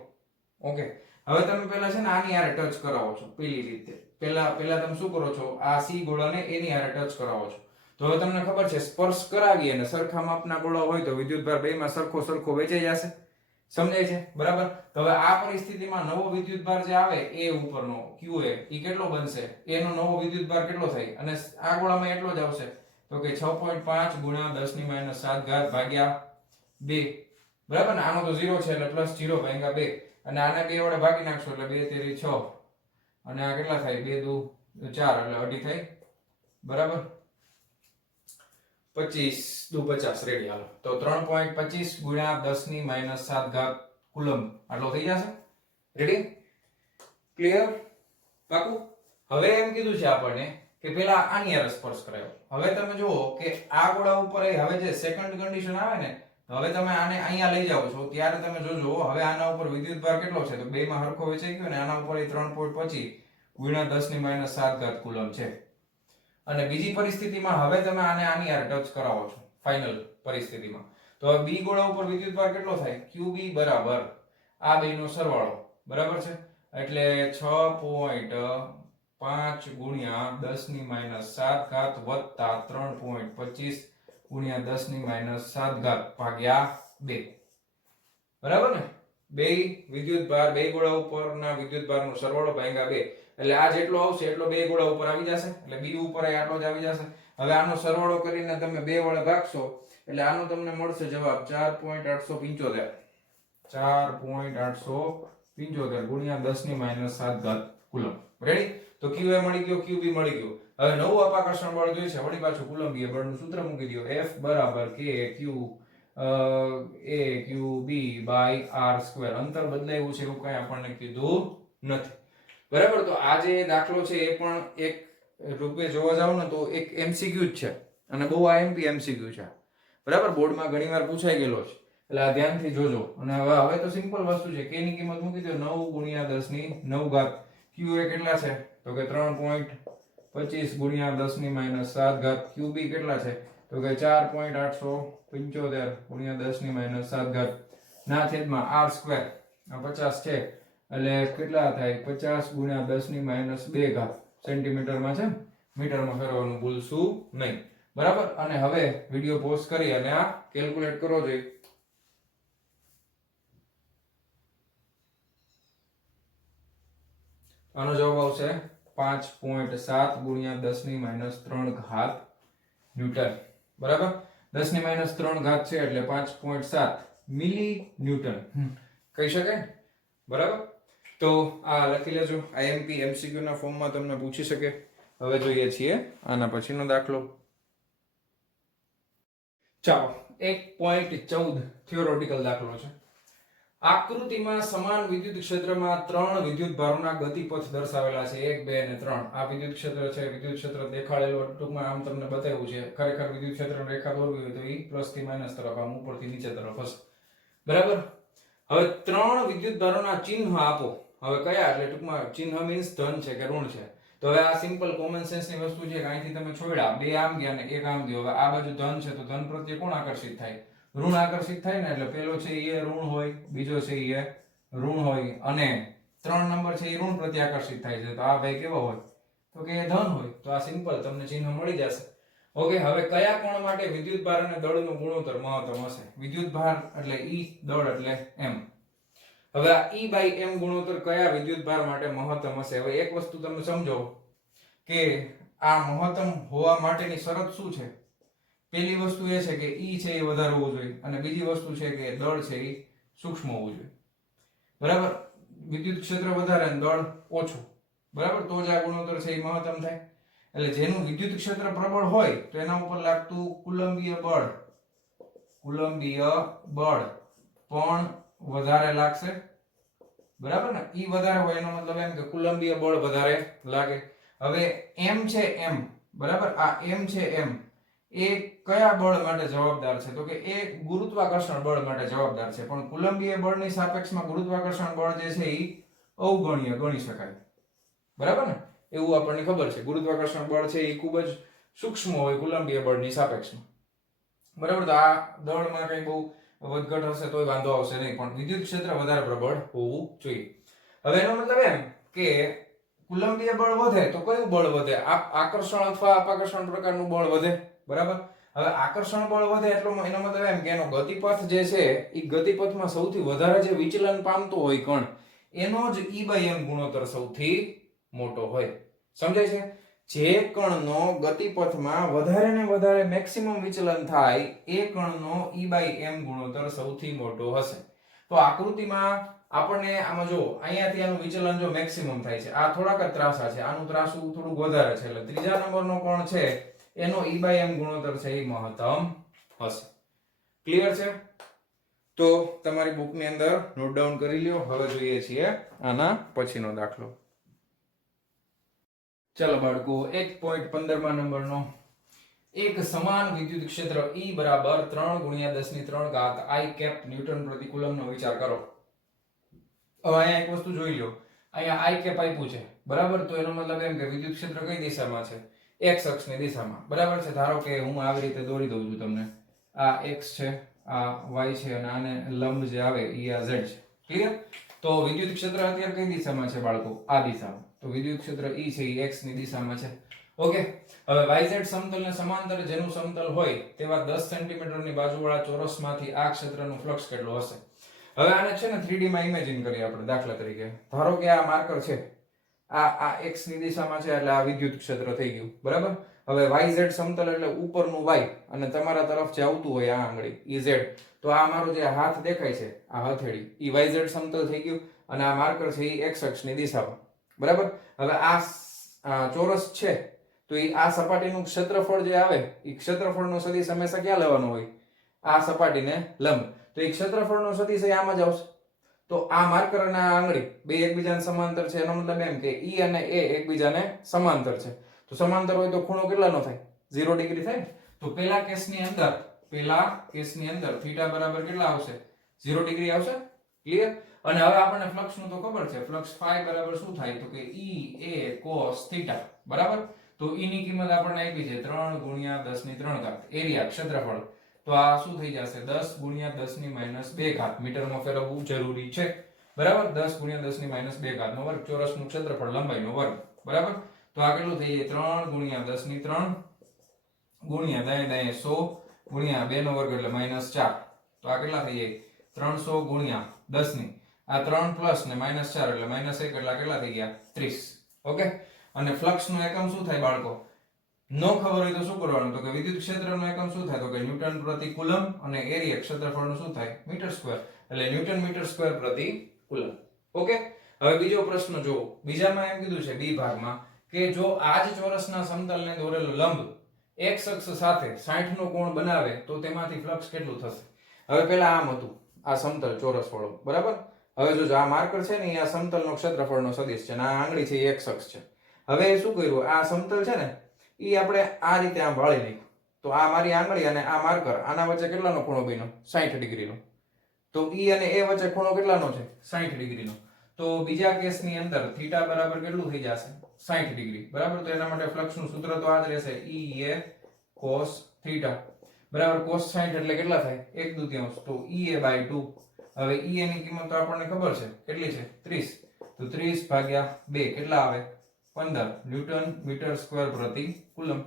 ઓકે, હવે તમે પહેલા છે ને આની હારે ટચ કરાવો છો પેલી રીતે. પહેલા તમે શું કરો છો? આ C ગોળાને એની હારે ટચ કરાવો છો. તો હવે તમને ખબર છે સ્પર્શ કરાવીએ અને સરખા માપના ગોળા હોય તો વિદ્યુતભાર બેયમાં સરખો વેચાઈ જશે. સમજાય છે? બરાબર. તો હવે આ પરિસ્થિતિમાં નવો વિદ્યુતભાર જે આવે A ઉપરનો QA, ઈ કેટલો બનશે? A નો નવો વિદ્યુતભાર કેટલો થાય? અને આ ગોળામાં એટલો જ આવશે, તો કે 6.5 ગુણ્યા 10 ની માઈનસ 7 ઘાત ભાગ્યા 2. બરાબર ને? આનો તો 0 છે એટલે પ્લસ 0 ભાગ્યા 2, અને આને 2 વડે ભાગી નાખશો એટલે 2 તેરી 6, અને આ કેટલા થાય? 2 દુ 4 એટલે અઢી થાય. બરાબર, 25 દુ 50 રેડી. હાલો, તો 3.25 ગુણ્યા 10 ની માઈનસ 7 ઘાત કુલમ્બ આટલો થઈ જશે. રેડી? ક્લિયર? પાકું? હવે એમ કીધું છે આપણને કે પેલા આની હારે સ્પર્શ કરાયો. હવે તમે જુઓ કે આ ગોળા ઉપર હવે જે સેકન્ડ કન્ડિશન આવે ને, તો હવે તમે આને અહીંયા લઈ જાઓ છો ત્યારે તમે જોજો હવે આના ઉપર વિદ્યુતભાર કેટલો છે? તો બેમાં સરખો વેચાઈ ગયો ને. આના ઉપર 3.25 ગુણ્યા 10 ની માઈનસ 7 ઘાત કુલમ્બ છે. અને બીજી પરિસ્થિતિમાં હવે તમે આને આની હારે ટચ કરાવો છો ફાઇનલ પરિસ્થિતિમાં, તો હવે B ગોળા ઉપર વિદ્યુતભાર કેટલો થાય? QB બરાબર આ બેનો સરવાળો, બરાબર છે, એટલે 6.5 ગુણ્યા 10 ની માઈનસ 7 ઘાત વત્તા 3.25 ગુણ્યા 10 ની માઈનસ 7 ઘાત ભાગ્યા 2. બરાબર ને? બે વિદ્યુતભાર, બે ગોળા ઉપરના વિદ્યુતભારનો સરવાળો ભાગ્યા 2, એટલે આ જેટલો આવશે એટલો બે ગોળા ઉપર આવી જશે, એટલે B ઉપર આટલો જ આવી જશે. હવે આનો સરવાળો કરીને તમે 2 વડે ભાગશો એટલે આનો તમને મળશે જવાબ 4.875. 4.875 ગુણ્યા 10 ની માઈનસ 7 ઘાત કુલમ્બ. રેડી? તો QA મળી ગયો, QB મળી ગયો. હવે નવું અપાકર્ષણ બળ જોઈએ છે, વળી પાછું કુલમ્બીય બળનું સૂત્ર મૂકી દો. F બરાબર KQ AQB by r². અંતર બદલાયું છે એવું કઈ આપણને કીધું નથી. બરાબર, તો આ જે દાખલો છે એ પણ એક રૂપે જોવા જાવ ને તો એક એમસીક્યુ જ છે અને બહુ આઈએમપી એમસીક્યુ છે. બરાબર, બોર્ડમાં ઘણીવાર પૂછાઈ ગયેલો છે, એટલે આ ધ્યાનથી જોજો. અને હવે તો સિમ્પલ વસ્તુ છે, k ની કિંમત મૂકી દો 9 ગુણ્યા 10 ની 9 ઘાત. q એ કેટલા છે તો કે 3.25 ગુણ્યા 10 ની -7 ઘાત. qb કેટલા છે તો કે 4.875 ગુણ્યા 10 ની -7 ઘાત ના છેદમાં r સ્ક્વેર. આ 50 છે એટલે કેટલા થાય 50 ગુણ્યા 10 ની -2 ઘાત સેન્ટીમીટરમાં છે, મીટરમાં ફેરવવાનું ભૂલશું નહીં. બરાબર, અને હવે વિડિયો પોઝ કરી અને આ કેલ્ક્યુલેટ કરો જોઈએ. આનો જવાબ આવશે 5.7 ગુણ્યા 10 ની -3 ઘાત ન્યૂટન. બરાબર, 10 ની -3 ઘાત છે એટલે 5.7 મિલી ન્યૂટન કહી શકાય. બરાબર, તો આ લખી લેજો. આઈએમપી એમસીક્યુ ના ફોર્મમાં તમને પૂછી શકે. હવે જોઈએ છીએ આના પછીનો દાખલો. ચાલો, 1.14 થિયોરેટિકલ દાખલો છે. આકૃતિમાં સમાન વિદ્યુત ક્ષેત્રમાં ત્રણ વિદ્યુત ભારોના ગતિપથ દર્શાવેલા છે 1, 2 અને 3. આ વિદ્યુત ક્ષેત્ર છે. વિદ્યુત ક્ષેત્ર દેખાડેલું ટૂંકમાં આમ તમને બતાવ્યું છે. ખરેખર વિદ્યુત ક્ષેત્રની રેખા દોરવી હોય તો એ પ્લસ થી માઈનસ તરફ, આમ ઉપરથી નીચે તરફ હશે. બરાબર, હવે ત્રણ વિદ્યુત ભારોના ચિહ્ન આપો. હવે કયા, એટલે ટૂંકમાં ચિહ્ન મીન્સ ધન છે કે ઋણ છે. તો હવે આ સિમ્પલ કોમન સેન્સ ની વસ્તુ છે કે અહીંથી તમે છોડ્યા, બે આમ ગયા અને એક આમ ગયો. હવે આ બાજુ ધન છે તો ધન પ્રત્યે કોણ આકર્ષિત થાય? ઋણ આકર્ષિત થાય ને. એટલે પેલો છે એ ઋણ હોય, બીજો છે એ ઋણ હોય અને 3 નંબર છે એ ઋણ પ્રત્યે આકર્ષિત થાય છે. તો આ ભાઈ કેવો હોય તો કે ધન હોય. તો આ સિમ્પલ તમને ચિહ્ન મળી જશે. ઓકે, હવે કયા કોણ માટે વિદ્યુત ભાર અને દળનું ગુણોત્તર મહત્તમ હશે? વિદ્યુત ભાર એટલે E, દળ એટલે m. હવે આ E/m ગુણોત્તર કયા વિદ્યુત ભાર માટે મહત્તમ હશે? હવે એક વસ્તુ તમે સમજો કે આ મહત્તમ હોવા માટેની શરત શું છે? પહેલી વસ્તુ એ છે કે E છે એ વધારે હોવું જોઈએ અને બીજી વસ્તુ છે કે દળ છે એ સૂક્ષ્મ હોવું જોઈએ. બરાબર, વિદ્યુત ક્ષેત્ર વધારે અને દળ ઓછું. બરાબર, તો જ આ ગુણોત્તર છે એ મહત્તમ થાય. એટલે જેનું વિદ્યુત ક્ષેત્ર પ્રબળ હોય તો એના ઉપર લાગતું કુલંબીય બળ પણ વધારે લાગશે. બરાબર ને, ઈ વધારે હોય એનો મતલબ એમ કે કુલંબીય બળ વધારે લાગે. હવે m છે m, બરાબર, આ m છે m એ કયા બળ માટે જવાબદાર છે તો કે એ ગુરુત્વાકર્ષણ બળ માટે જવાબદાર છે. પણ કુલંબીય બળની સાપેક્ષમાં ગુરુત્વાકર્ષણ બળ જે છે એ અવગણ્ય ગણી શકાય. બરાબર ને, એવું આપણને ખબર છે. ગુરુત્વાકર્ષણ બળ છે એ ખૂબ જ સૂક્ષ્મ હોય કુલંબીય બળની સાપેક્ષમાં. બરાબર, તો આ દળમાં કઈ બહુ વધઘટ હશે તોય વાંધો આવશે નહીં, પણ વિદ્યુત ક્ષેત્ર વધારે પ્રબળ હોવું જોઈએ. હવે એનો મતલબ એમ કે કુલંબીય બળ વધે તો કયું બળ વધે? આકર્ષણ અથવા અપાકર્ષણ પ્રકારનું બળ વધે. બરાબર, હવે આકર્ષણ બળ વધે એટલે એનો મતલબ એમ કે એનો ગતિપથ જે છે એ ગતિપથમાં સૌથી વધારે જે વિચલન પામતો હોય કણ એનો જ E/m ગુણોત્તર સૌથી મોટો હોય. સમજાય છે? જે કણનો ગતિપથમાં વધારે ને વધારે મેક્સિમમ વિચલન થાય એ કણનો E/m ગુણોત્તર સૌથી મોટો હશે. તો આકૃતિમાં આપણને આમાં જો અહીંયાથી આનું વિચલન જો મેક્સિમમ થાય છે, આ થોડાક જ ત્રાસા છે, આનું ત્રાસું થોડું વધારે છે, એટલે ત્રીજા નંબરનો કોણ છે એનો E/m ગુણોત્તર છે એ મહત્તમ હશે. ક્લિયર છે? તો તમારી બુકની અંદર નોટ ડાઉન કરી લ્યો. હવે જોઈએ છીએ આના પછીનો દાખલો. ચાલો બાળકો, 1.15 નંબરનો એક સમાન વિદ્યુત ક્ષેત્ર E બરાબર 3 ગુણ્યા 10 ની 3 ઘાત I કેપ ન્યૂટન પ્રતિ કુલમનો વિચાર કરો. હવે અહીંયા એક વસ્તુ જોઈ લો, અહીંયા I કેપ આપ્યું છે. બરાબર, તો એનો મતલબ એમ કે વિદ્યુત ક્ષેત્ર કઈ દિશામાં છે? x અક્ષની દિશામાં. બરાબર છે, ધારો કે હું આવી રીતે દોરી દઉં છું તમને. આ x છે, આ y છે અને આને લંબ જે આવે એ આ z છે. ક્લિયર? તો વિદ્યુત ક્ષેત્ર અત્યારે કઈ દિશામાં છે બાળકો? આ દિશામાં. તો વિદ્યુત ક્ષેત્ર E છે એ x ની દિશામાં છે. ઓકે, હવે yz સમતલને સમાંતર જેનું સમતલ હોય તેવા 10 સેન્ટીમીટર ની બાજુવાળા ચોરસમાંથી આ ક્ષેત્રનું ફ્લક્સ કેટલું હશે? હવે આને છે ને 3D માં ઇમેજિન કરીએ આપણે. દાખલા તરીકે ધારો કે આ માર્કર છે, આ x ની દિશામાં છે એટલે આ વિદ્યુત ક્ષેત્ર થઈ ગયું. બરાબર, હવે yz સમતલ એટલે ઉપરનું y અને તમારા તરફ જે આવતું હોય આ આંગળી Ez, તો આ મારો જે હાથ દેખાય છે આ હથેળી એ yz સમતલ થઈ ગયું અને આ માર્કર છે એ x અક્ષની દિશામાં. બરાબર, હવે આ ચોરસ છે તો એ આ સપાટીનું ક્ષેત્રફળ જે આવે એ ક્ષેત્રફળનો સદિશ હંમેશા ક્યાં લેવાનો હોય? આ સપાટીને લંબ. તો એ ક્ષેત્રફળનો સદિશ આમ જ આવશે. તો આ માર્કર અને આ આંગળી બે એકબીજાને સમાંતર છે, એનો મતલબ એમ કે ઈ અને એ એકબીજાને સમાંતર છે. તો સમાંતર હોય તો ખૂણો કેટલાનો થાય? 0 ડિગ્રી થાય. તો પેલા કેસની અંદર થીટા બરાબર કેટલા આવશે? 0 ડિગ્રી આવશે. ક્લિયર? અને હવે આપણને ફ્લક્સ નું તો ખબર છે, ફ્લક્સ ફાઈ બરાબર શું થાય? તો કે ઈ એ cos થીટા. બરાબર? તો ઈ ની કિંમત આપણને આપી છે 3 * 10⁻³ એરિયા ક્ષેત્રફળ. તો આ શું થઈ જશે? 10 * 10⁻², મીટરમાં ફેરવવું જરૂરી છે. બરાબર? 10 * 10⁻²નો વર્ગ, ચોરસનું ક્ષેત્રફળ, લંબાઈનો વર્ગ. બરાબર? તો આ કેટલું થઈ જાય? 3 * 10⁻³ ગુણ્યા દાય દાય 100 ગુણ્યા 2 નો વર્ગ એટલે -4. તો આ કેટલા થઈ જાય? 300 ગુણ્યા 10 ની આ 3 પ્લસ ને -4 એટલે -1 એટલે કેટલા થઈ ગયા? 30. ઓકે. અને ફ્લક્સ નો એકમ શું થાય બાળકો? નો ખબર હોય તો શું કરવાનું? તો કે વિદ્યુત ક્ષેત્રનો એકમ શું થાય? તો કે ન્યૂટન પ્રતિ કુલમ, અને એરિયા ક્ષેત્રફળનું શું થાય? Meter square. એટલે ન્યૂટન મીટર સ્ક્વેર પ્રતિ કુલમ. ઓકે. હવે બીજો પ્રશ્ન જો, બીજામાં એમ કીધું છે બી ભાગમાં કે જો આ જ ચોરસના સમતલને દોરેલો લંબ x અક્ષ સાથે 60 નો કોણ બનાવે તો તેમાંથી ફ્લક્સ કેટલું થશે? હવે પહેલા આમ હતું આ સમતલ ચોરસ વાળો. બરાબર? હવે જો આ માર્કર છે ને, આ સમતલનો ક્ષેત્રફળનો સદિશ છે, અને આ આંગળી છે એ x અક્ષ છે. હવે શું કર્યું? આ સમતલ છે ને ઈ આપણે આ રીતે આમ વાળી નાખ્યું. તો આ મારી આંગળી અને આ માર્કર, આના વચ્ચે કેટલાનો ખૂણો બન્યો? 60 ડિગ્રીનો. તો ઈ અને એ વચ્ચે ખૂણો કેટલાનો છે? 60 ડિગ્રીનો. તો બીજા કેસની અંદર થીટા બરાબર કેટલું થઈ જશે? 60 ડિગ્રી. બરાબર? તો એના માટે ફ્લક્સનું સૂત્ર તો આ જ રહેશે, ઈ એ cos થીટા. બરાબર? cos 60 એટલે કેટલા થાય? 1/2. તો ઈ એ બાય 2. હવે ઈ એ ની કિંમત તો આપણને ખબર છે, કેટલી છે? 30. તો 30/2 કેટલા આવે? 15 ન્યૂટન મીટર સ્ક્વેર પ્રતિ કુલમ.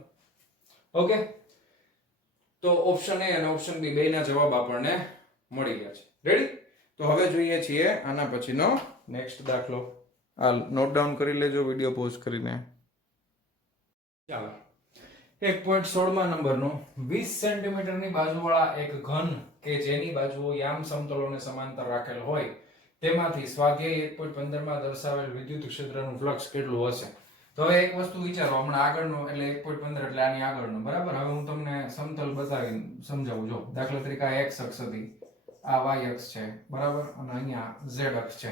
ઓકે. તો ઓપ્શન એ અને ઓપ્શન બી બેના જવાબ આપણને મળી ગયા છે. રેડી? તો હવે જોઈએ છીએ આના પછીનો નેક્સ્ટ દાખલો. આ નોટ ડાઉન કરી લેજો વિડિયો પોઝ કરીને. ચાલો, 1.16 નંબરનો 20 સેન્ટીમીટરની બાજુવાળા એક ઘન કે જેની બાજુઓ યામ સમતલોને સમાંતર રાખેલ હોય તેમાંથી સ્વાધ્યાય 1.15 માં દર્શાવેલ વિદ્યુત ક્ષેત્રનું ફ્લક્સ કેટલું હશે? તો હવે એક વસ્તુ વિચારો, હમણાં આગળનો એટલે 1.15 એટલે આની આગળનો. બરાબર? હવે હું તમને સમતલ બતાવી સમજાવું. જો દાખલા તરીકે આ x અક્ષ હતી, આ y અક્ષ છે. બરાબર? અને અહીંયા z અક્ષ છે.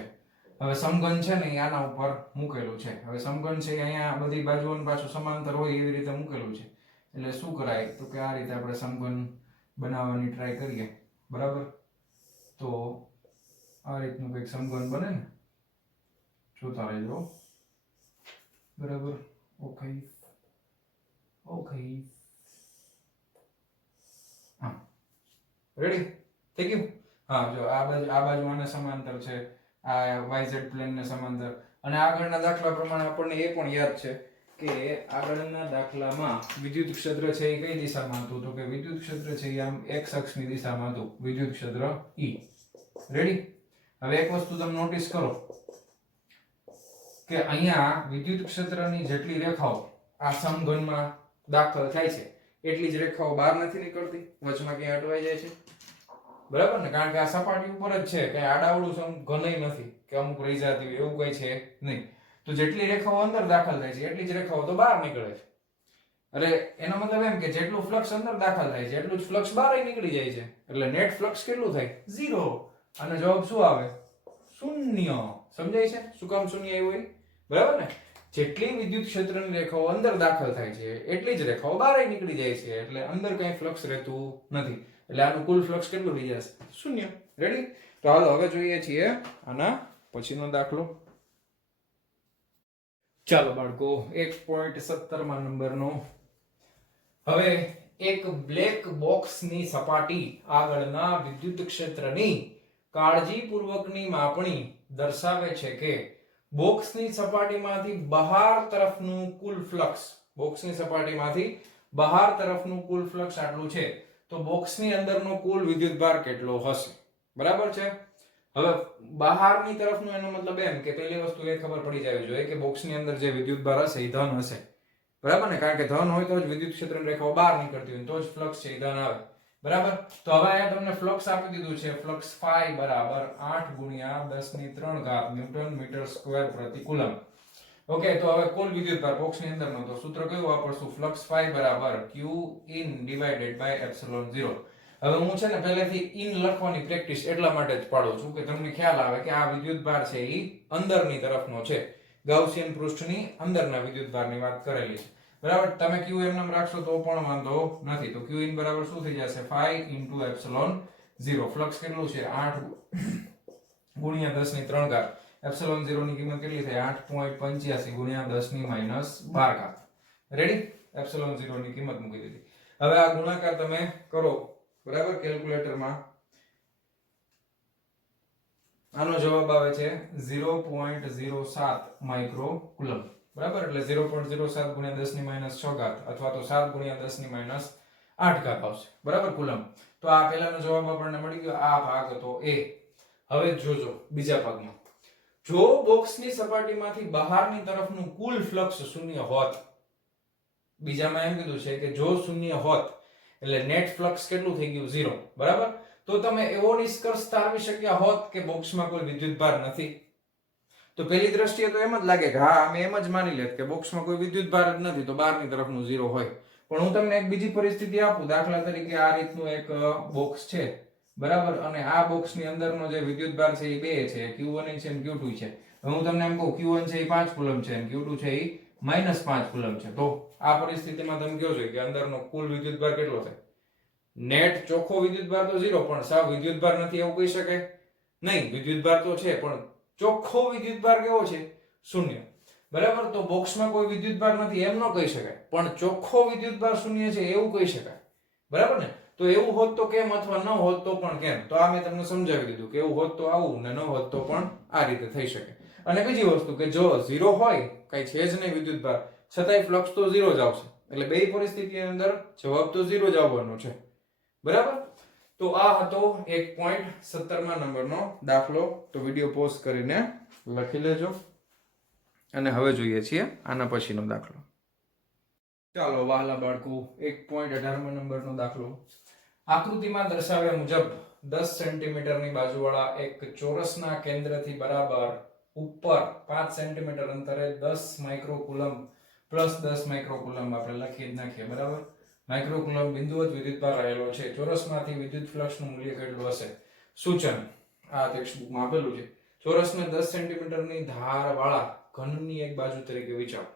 હવે સમઘન છે ને એ આના ઉપર મૂકેલું છે. હવે સમઘન છે અહીંયા બધી બાજુઓને પાછું સમાંતર હોય એવી રીતે મૂકેલું છે. એટલે શું કરાય? તો કે આ રીતે આપણે સમઘન બનાવવાની ટ્રાય કરીએ. બરાબર? તો આ રીતનું કંઈક સમઘન બને ને, જોતા રહેજો. બરાબર? Okay okay. હા, રેડી થઈ ગયું? હા, જો આ બાજુ આને સમાંતર છે, આ YZ પ્લેન ને સમાંતર. અને આગળના દાખલા પ્રમાણે આપણને એ પણ યાદ છે કે આગળના દાખલામાં વિદ્યુત ક્ષેત્ર છે એ કઈ દિશામાં હતું? તો કે વિદ્યુત ક્ષેત્ર છે એ આમ x અક્ષની દિશામાં હતું, વિદ્યુત ક્ષેત્ર E. રેડી? હવે એક વસ્તુ તમે નોટિસ કરો કે અહીંયા વિદ્યુત ક્ષેત્રની જેટલી રેખાઓ આ સમઘનમાં દાખલ થાય છે એટલી જ રેખાઓ બહાર નથી નીકળતી, વચમાં ક્યાંય અટવાઈ જાય છે. બરાબર ને? કારણ કે આ સપાટી ઉપર જ છે, કઈ આડાવડું સમઘનય નથી કે અમુક રહી જતી હોય એવું કઈ છે નહીં. તો જેટલી રેખાઓ અંદર દાખલ થાય છે એટલી જ રેખાઓ તો બહાર નીકળે છે. એટલે એનો મતલબ એમ કે જેટલું ફ્લક્સ અંદર દાખલ થાય છે એટલું જ ફ્લક્સ બહાર નીકળી જાય છે. એટલે નેટ ફ્લક્સ કેટલું થાય? 0. અને જવાબ શું આવે? શૂન્ય. સમજાય છે શું કામ શૂન્ય આવ્યું? બરાબર ને? જેટલી વિદ્યુત ક્ષેત્રની રેખાઓ અંદર દાખલ થાય છે એટલી જ રેખાઓ બહાર નીકળી જાય છે. એટલે અંદર કઈ ફ્લક્સ રહેતું નથી. એટલે આનું કુલ ફ્લક્સ કેટલું થઈ જશે? શૂન્ય. રેડી? તો હાલો હવે જોઈએ છીએ આના પછીનો દાખલો. ચાલો બાળકો, 1.17 નંબરનો. હવે એક બ્લેક બોક્સની સપાટી આગળના વિદ્યુત ક્ષેત્રની કાળજીપૂર્વકની માપણી દર્શાવે છે કે બોક્સની સપાટીમાંથી બહાર તરફનું કુલ ફ્લક્સ, બોક્સની સપાટીમાંથી બહાર તરફનું કુલ ફ્લક્સ આટલું છે. તો બોક્સની અંદરનો કુલ વિદ્યુતભાર કેટલો હશે? બરાબર છે? હવે બહારની તરફનું એનો મતલબ એમ કે પહેલી વસ્તુ એ ખબર પડી જવી જોઈએ કે બોક્સની અંદર જે વિદ્યુતભાર હશે એ ધન હશે. બરાબર ને? કારણ કે ધન હોય તો જ વિદ્યુત ક્ષેત્રની રેખાઓ બહાર નીકળતી હોય, તો જ ફ્લક્સ છે એ ધન આવે. બરાબર? તો હવે અહીંયા તમને ફ્લક્સ આપી દીધું છે, ફ્લક્સ ફાઈ બરાબર 8 × 10⁻³ ન્યૂટન મીટર સ્ક્વેર પ્રતિ કુલમ. ઓકે. તો હવે કુલ વિદ્યુતભાર બોક્સની અંદરનો તો સૂત્ર કયું વાપરશું? ફ્લક્સ ફાઈ બરાબર q in / ε0. હવે હું છે ને પહેલેથી ઇન લખવાની પ્રેક્ટિસ એટલા માટે જ પાડું છું કે તમને ખ્યાલ આવે કે આ વિદ્યુતભાર છે એ અંદરની તરફનો છે, ગાઉસિયન પૃષ્ઠની અંદરના વિદ્યુતભારની વાત કરેલી છે, બરાબર. તમે q એમ નામ રાખશો તો પણ વાંધો નથી. તો q ઇન બરાબર શું થઈ જશે 5 * એપ્સિલોન 0. ફ્લક્સ કેટલું છે 8 ગુણ્યા 10 ની 3 ઘાત. એપ્સિલોન 0 ની કિંમત કેટલી થાય 8.85 ગુણ્યા 10 ની -12 ઘાત. રેડી? એપ્સિલોન 0 ની કિંમત મૂકી દીધી. હવે આ ગુણાકાર તમે કરો, બરાબર, કેલ્ક્યુલેટરમાં. આનો જવાબ આવે છે 0.07 માઇક્રો કુલમ, બરાબર. એટલે 0.07 ગુણ્યા 10 ની -6 ઘાત અથવા તો 7 ગુણ્યા 10 ની -8 ઘાત આવશે, બરાબર, કુલમ. તો આ પહેલાનો જવાબ આપણને મળી ગયો. આ ભાગ હતો A. હવે જોજો બીજા ભાગમાં. જો બોક્સની સપાટીમાંથી બહારની તરફનું કુલ ફ્લક્સ શૂન્ય હોત, બીજામાં એમ કીધું છે કે જો શૂન્ય હોત એટલે નેટ ફ્લક્સ કેટલું થઈ ગયું 0, બરાબર. તો તમે એવો નિષ્કર્ષ તારવી શક્યા હોત કે બોક્સમાં કોઈ વિદ્યુતભાર નથી. તો પહેલી દ્રષ્ટિએ તો એમ જ લાગે કે હા, અમે એમ જ માની લેત કે બોક્સમાં કોઈ વિદ્યુતભાર જ નથી, તો બહારની તરફનું 0 હોય. પણ હું તમને એક બીજી પરિસ્થિતિ આપું. દાખલા તરીકે આ રીતનું એક બોક્સ છે, બરાબર, અને આ બોક્સની અંદરનો જે વિદ્યુતભાર છે એ 2 છે, Q1 છે અને Q2 છે. હવે હું તમને એમ કહું Q1 છે એ 5 કુલમ છે અને Q2 છે એ -5 કુલમ છે. તો આ પરિસ્થિતિમાં તમે કહો છો કે અંદરનો કુલ વિદ્યુતભાર કેટલો થાય? નેટ ચોખ્ખો વિદ્યુતભાર તો 0, પણ સાવ વિદ્યુતભાર નથી એવું કહી શકાય નહીં. વિદ્યુતભાર તો છે પણ ચોખ્ખો વિદ્યુતભાર કેવો છે? 0, બરાબર. તો બોક્સમાં કોઈ વિદ્યુતભાર નથી એમ ન કહી શકાય, પણ ચોખ્ખો વિદ્યુતભાર 0 છે એવું કહી શકાય, બરાબર ને. તો એવું હોત તો કેમ, અથવા ન હોત તો પણ કેમ? તો આ મેં તમને સમજાવી દીધું કે એવું હોત તો આવું ને ન હોત તો પણ આ રીતે થઈ શકે. અને બીજી વસ્તુ કે જો 0 હોય, કઈ છે જ નહીં વિદ્યુતભાર, છતાંય ફ્લક્સ તો 0 જ આવશે. એટલે બે પરિસ્થિતિની અંદર જવાબ તો 0 જ આવવાનો છે, બરાબર. તો આ હતો 1.17મા નંબરનો દાખલો. તો વિડિયો પોઝ કરીને લખી લેજો. અને હવે જોઈએ છીએ આના પછીનો દાખલો. ચાલો વહાલા બાળકો, 1.18મા નંબરનો દાખલો. આકૃતિમાં દર્શાવ્યા મુજબ 10 સેન્ટીમીટરની બાજુવાળા એક ચોરસના કેન્દ્રથી બરાબર ઉપર 5 સેન્ટીમીટર અંતરે 10 માઇક્રોકુલમ પ્લસ 10 માઇક્રોકુલમ આપણે લખી જ નાખીએ, બરાબર. માઇક્રોકુલમ બિંદુવત વિદ્યુતભાર રહેલો છે. ચોરસમાંથી વિદ્યુત ફ્લક્સનું મૂલ્ય કેટલું હશે? સૂચન આ ટેક્સ્ટબુકમાં આપેલું છે. ચોરસને 10 સેન્ટીમીટરની ધારવાળા ઘનની એક બાજુ તરીકે વિચારો.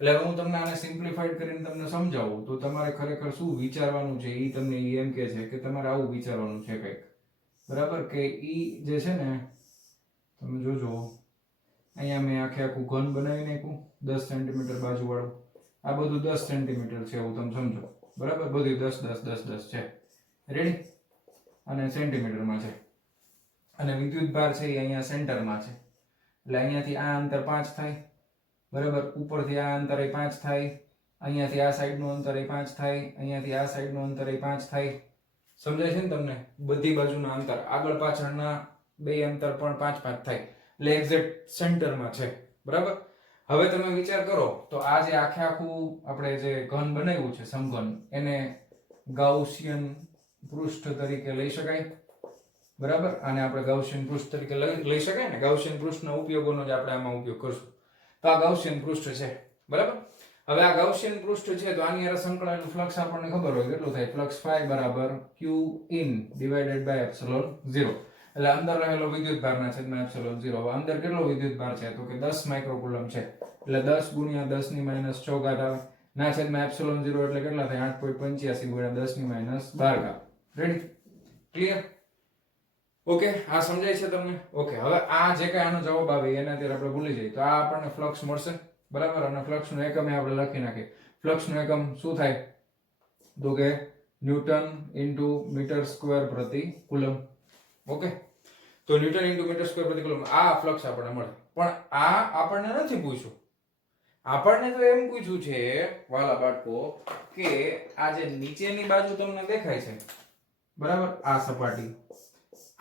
એટલે હું તમને આને સિમ્પ્લિફાઈડ કરીને તમને સમજાવું તો તમારે ખરેખર શું વિચારવાનું છે એ તમને એમ કહે છે કે તમારે આવું વિચારવાનું છે કંઈક, બરાબર. કે ઈ જે છે ને, તમે જોજો અહીંયા મેં આખું ઘન બનાવી નાખ્યું 10 સેન્ટીમીટર બાજુવાળું. આ બધું 10 સેન્ટીમીટર છે એવું તમે સમજો, બરાબર. બધું 10 10 10 10 છે, રેડી. અને સેન્ટીમીટરમાં છે. અને વિદ્યુતભાર છે એ અહીંયા સેન્ટરમાં છે. એટલે અહીંયાથી આ અંતર 5 થાય, બરાબર. ઉપરથી આ અંતર 5 થાય, અહીંયાથી આ સાઈડનું અંતર 5 થાય, અહીંયાથી આ સાઈડનું અંતર 5 થાય. સમજાય છે ને તમને? બધી બાજુના અંતર, આગળ પાછળના બે અંતર પણ 5 5 થાય. એટલે એક્ઝેક્ટ સેન્ટરમાં છે, બરાબર. હવે તમે વિચાર કરો તો આ જે આખું આપણે જે ઘન બનાવ્યું છે સમઘન, એને ગાઉસિયન પૃષ્ઠ તરીકે લઈ શકાય, બરાબર. આને આપણે ગાઉસિયન પૃષ્ઠ તરીકે લઈ શકાય ને. ગાઉસિયન પૃષ્ઠના ઉપયોગોનો જ આપણે આમાં ઉપયોગ કરશું. તો આ ગાઉસિયન પૃષ્ઠ છે, બરાબર. હવે આ ગાઉસિયન પૃષ્ઠ છે તો આની અંદર સંકળાયેલું ફ્લક્સ આપણને ખબર હોય કેટલું થાય. ફ્લક્સ phi બરાબર q in divided by epsilon 0. એટલે અંદર રહેલો વિદ્યુતભારના છેદમાં એપ્સિલોન 0. હવે અંદર કેટલો વિદ્યુતભાર છે? તો કે 10 માઇક્રોકુલમ છે. એટલે 10 ગુણ્યા 10 ની -6 ઘાત આવે. ના છેદમાં એપ્સિલોન 0 એટલે કેટલા થાય? 8.85 ગુણ્યા 10 ની -12 ઘાત. રેડી? ક્લિયર? ઓકે, આ સમજાય છે તમને? ઓકે, હવે આ જે કઈ આનો જવાબ આવે એના અત્યારે આપણે ભૂલી જઈએ. તો આ આપણને ફ્લક્સ મળશે, બરાબર. અને ફ્લક્સનો એકમ આપણે લખી નાખીએ. ફ્લક્સનો એકમ શું થાય? તો કે ન્યૂટન ઇન્ટુ મીટર સ્ક્વેર પ્રતિ કુલમ. ઓકે, તો ન્યૂટન ઇન્ટુ મીટર સ્ક્વેર પ્રતિ કુલમ આ ફ્લક્સ આપણને મળે. પણ આ આપણને નથી પૂછ્યું. આપણને તો એમ પૂછ્યું છે વાલા બાળકો કે આ જે નીચેની બાજુ તમને દેખાય છે, બરાબર, આ સપાટી,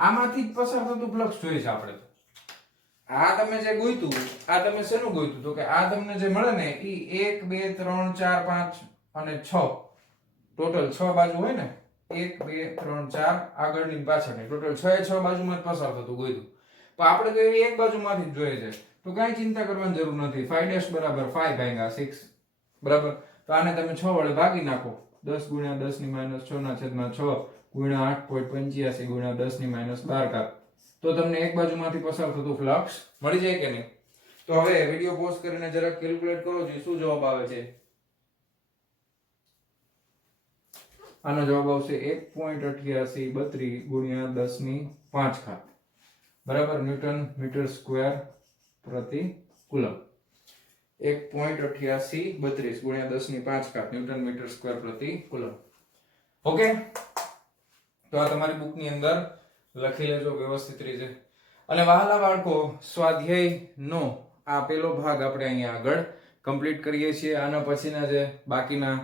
આમાંથી જ પસાર થતું ફ્લક્સ જોઈએ છે આપણે. આ તમે જે ગોઈતું, આ તમે શેનું ગોઈતું? તો કે આ તમને જે મળે ને ઈ 1 2 3 4 5 અને 6 ટોટલ 6 બાજુ હોય ને, 1 2 3 4 આગળની પાછળની ટોટલ 6 6 બાજુમાં જ પસાર થતું ગોઈતું. પણ આપણે તો એવી એક બાજુમાંથી જ જોઈએ છે. તો કાંઈ ચિંતા કરવાની જરૂર નથી. 5 બરાબર 5 ભાગ્યા 6, બરાબર. તો આને તમે 6 વડે ભાગી નાખો. 10 ગુણ્યા 10 ની -6 ના છેદમાં 6 ગુણ્યા 8.85 ગુણ્યા 10⁻12 તો તમને એક બાજુમાંથી પસાર થતું ફ્લક્સ મળી જાય કે નહીં? તો હવે વિડિયો પોઝ કરીને જરાક કેલ્ક્યુલેટ કરો જોઈએ શું જવાબ આવે છે. આનો જવાબ આવશે 1.8832 ગુણ્યા 10⁵ બરાબર ન્યૂટન મીટર સ્ક્વેર પ્રતિ કુલમ. 1.8832 ગુણ્યા 10⁵ ન્યૂટન મીટર સ્ક્વેર પ્રતિ કુલમ. ઓકે, તો આ તમારી બુકની અંદર લખી લેજો વ્યવસ્થિત રીતે. અને વહાલા બાળકો, સ્વાધ્યાયનો આ પહેલો ભાગ આપણે અહીંયા આગળ કમ્પ્લીટ કરીએ છીએ. આના પછીના જે બાકીના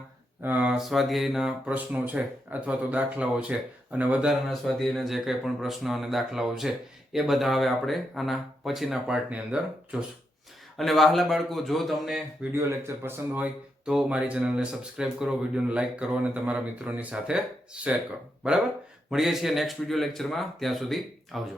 સ્વાધ્યાયના પ્રશ્નો છે અથવા તો દાખલાઓ છે અને વધારાના સ્વાધ્યાયના જે કંઈ પણ પ્રશ્નો અને દાખલાઓ છે એ બધા હવે આપણે આના પછીના પાર્ટની અંદર જોશું. અને વહાલા બાળકો, જો તમને વિડીયો લેક્ચર પસંદ હોય તો મારી ચેનલને સબસ્ક્રાઇબ કરો, વિડીયોને લાઈક કરો અને તમારા મિત્રોની સાથે શેર કરો. બરાબર, મળીએ છીએ નેક્સ્ટ વિડીયો લેક્ચરમાં. ત્યાં સુધી આવજો.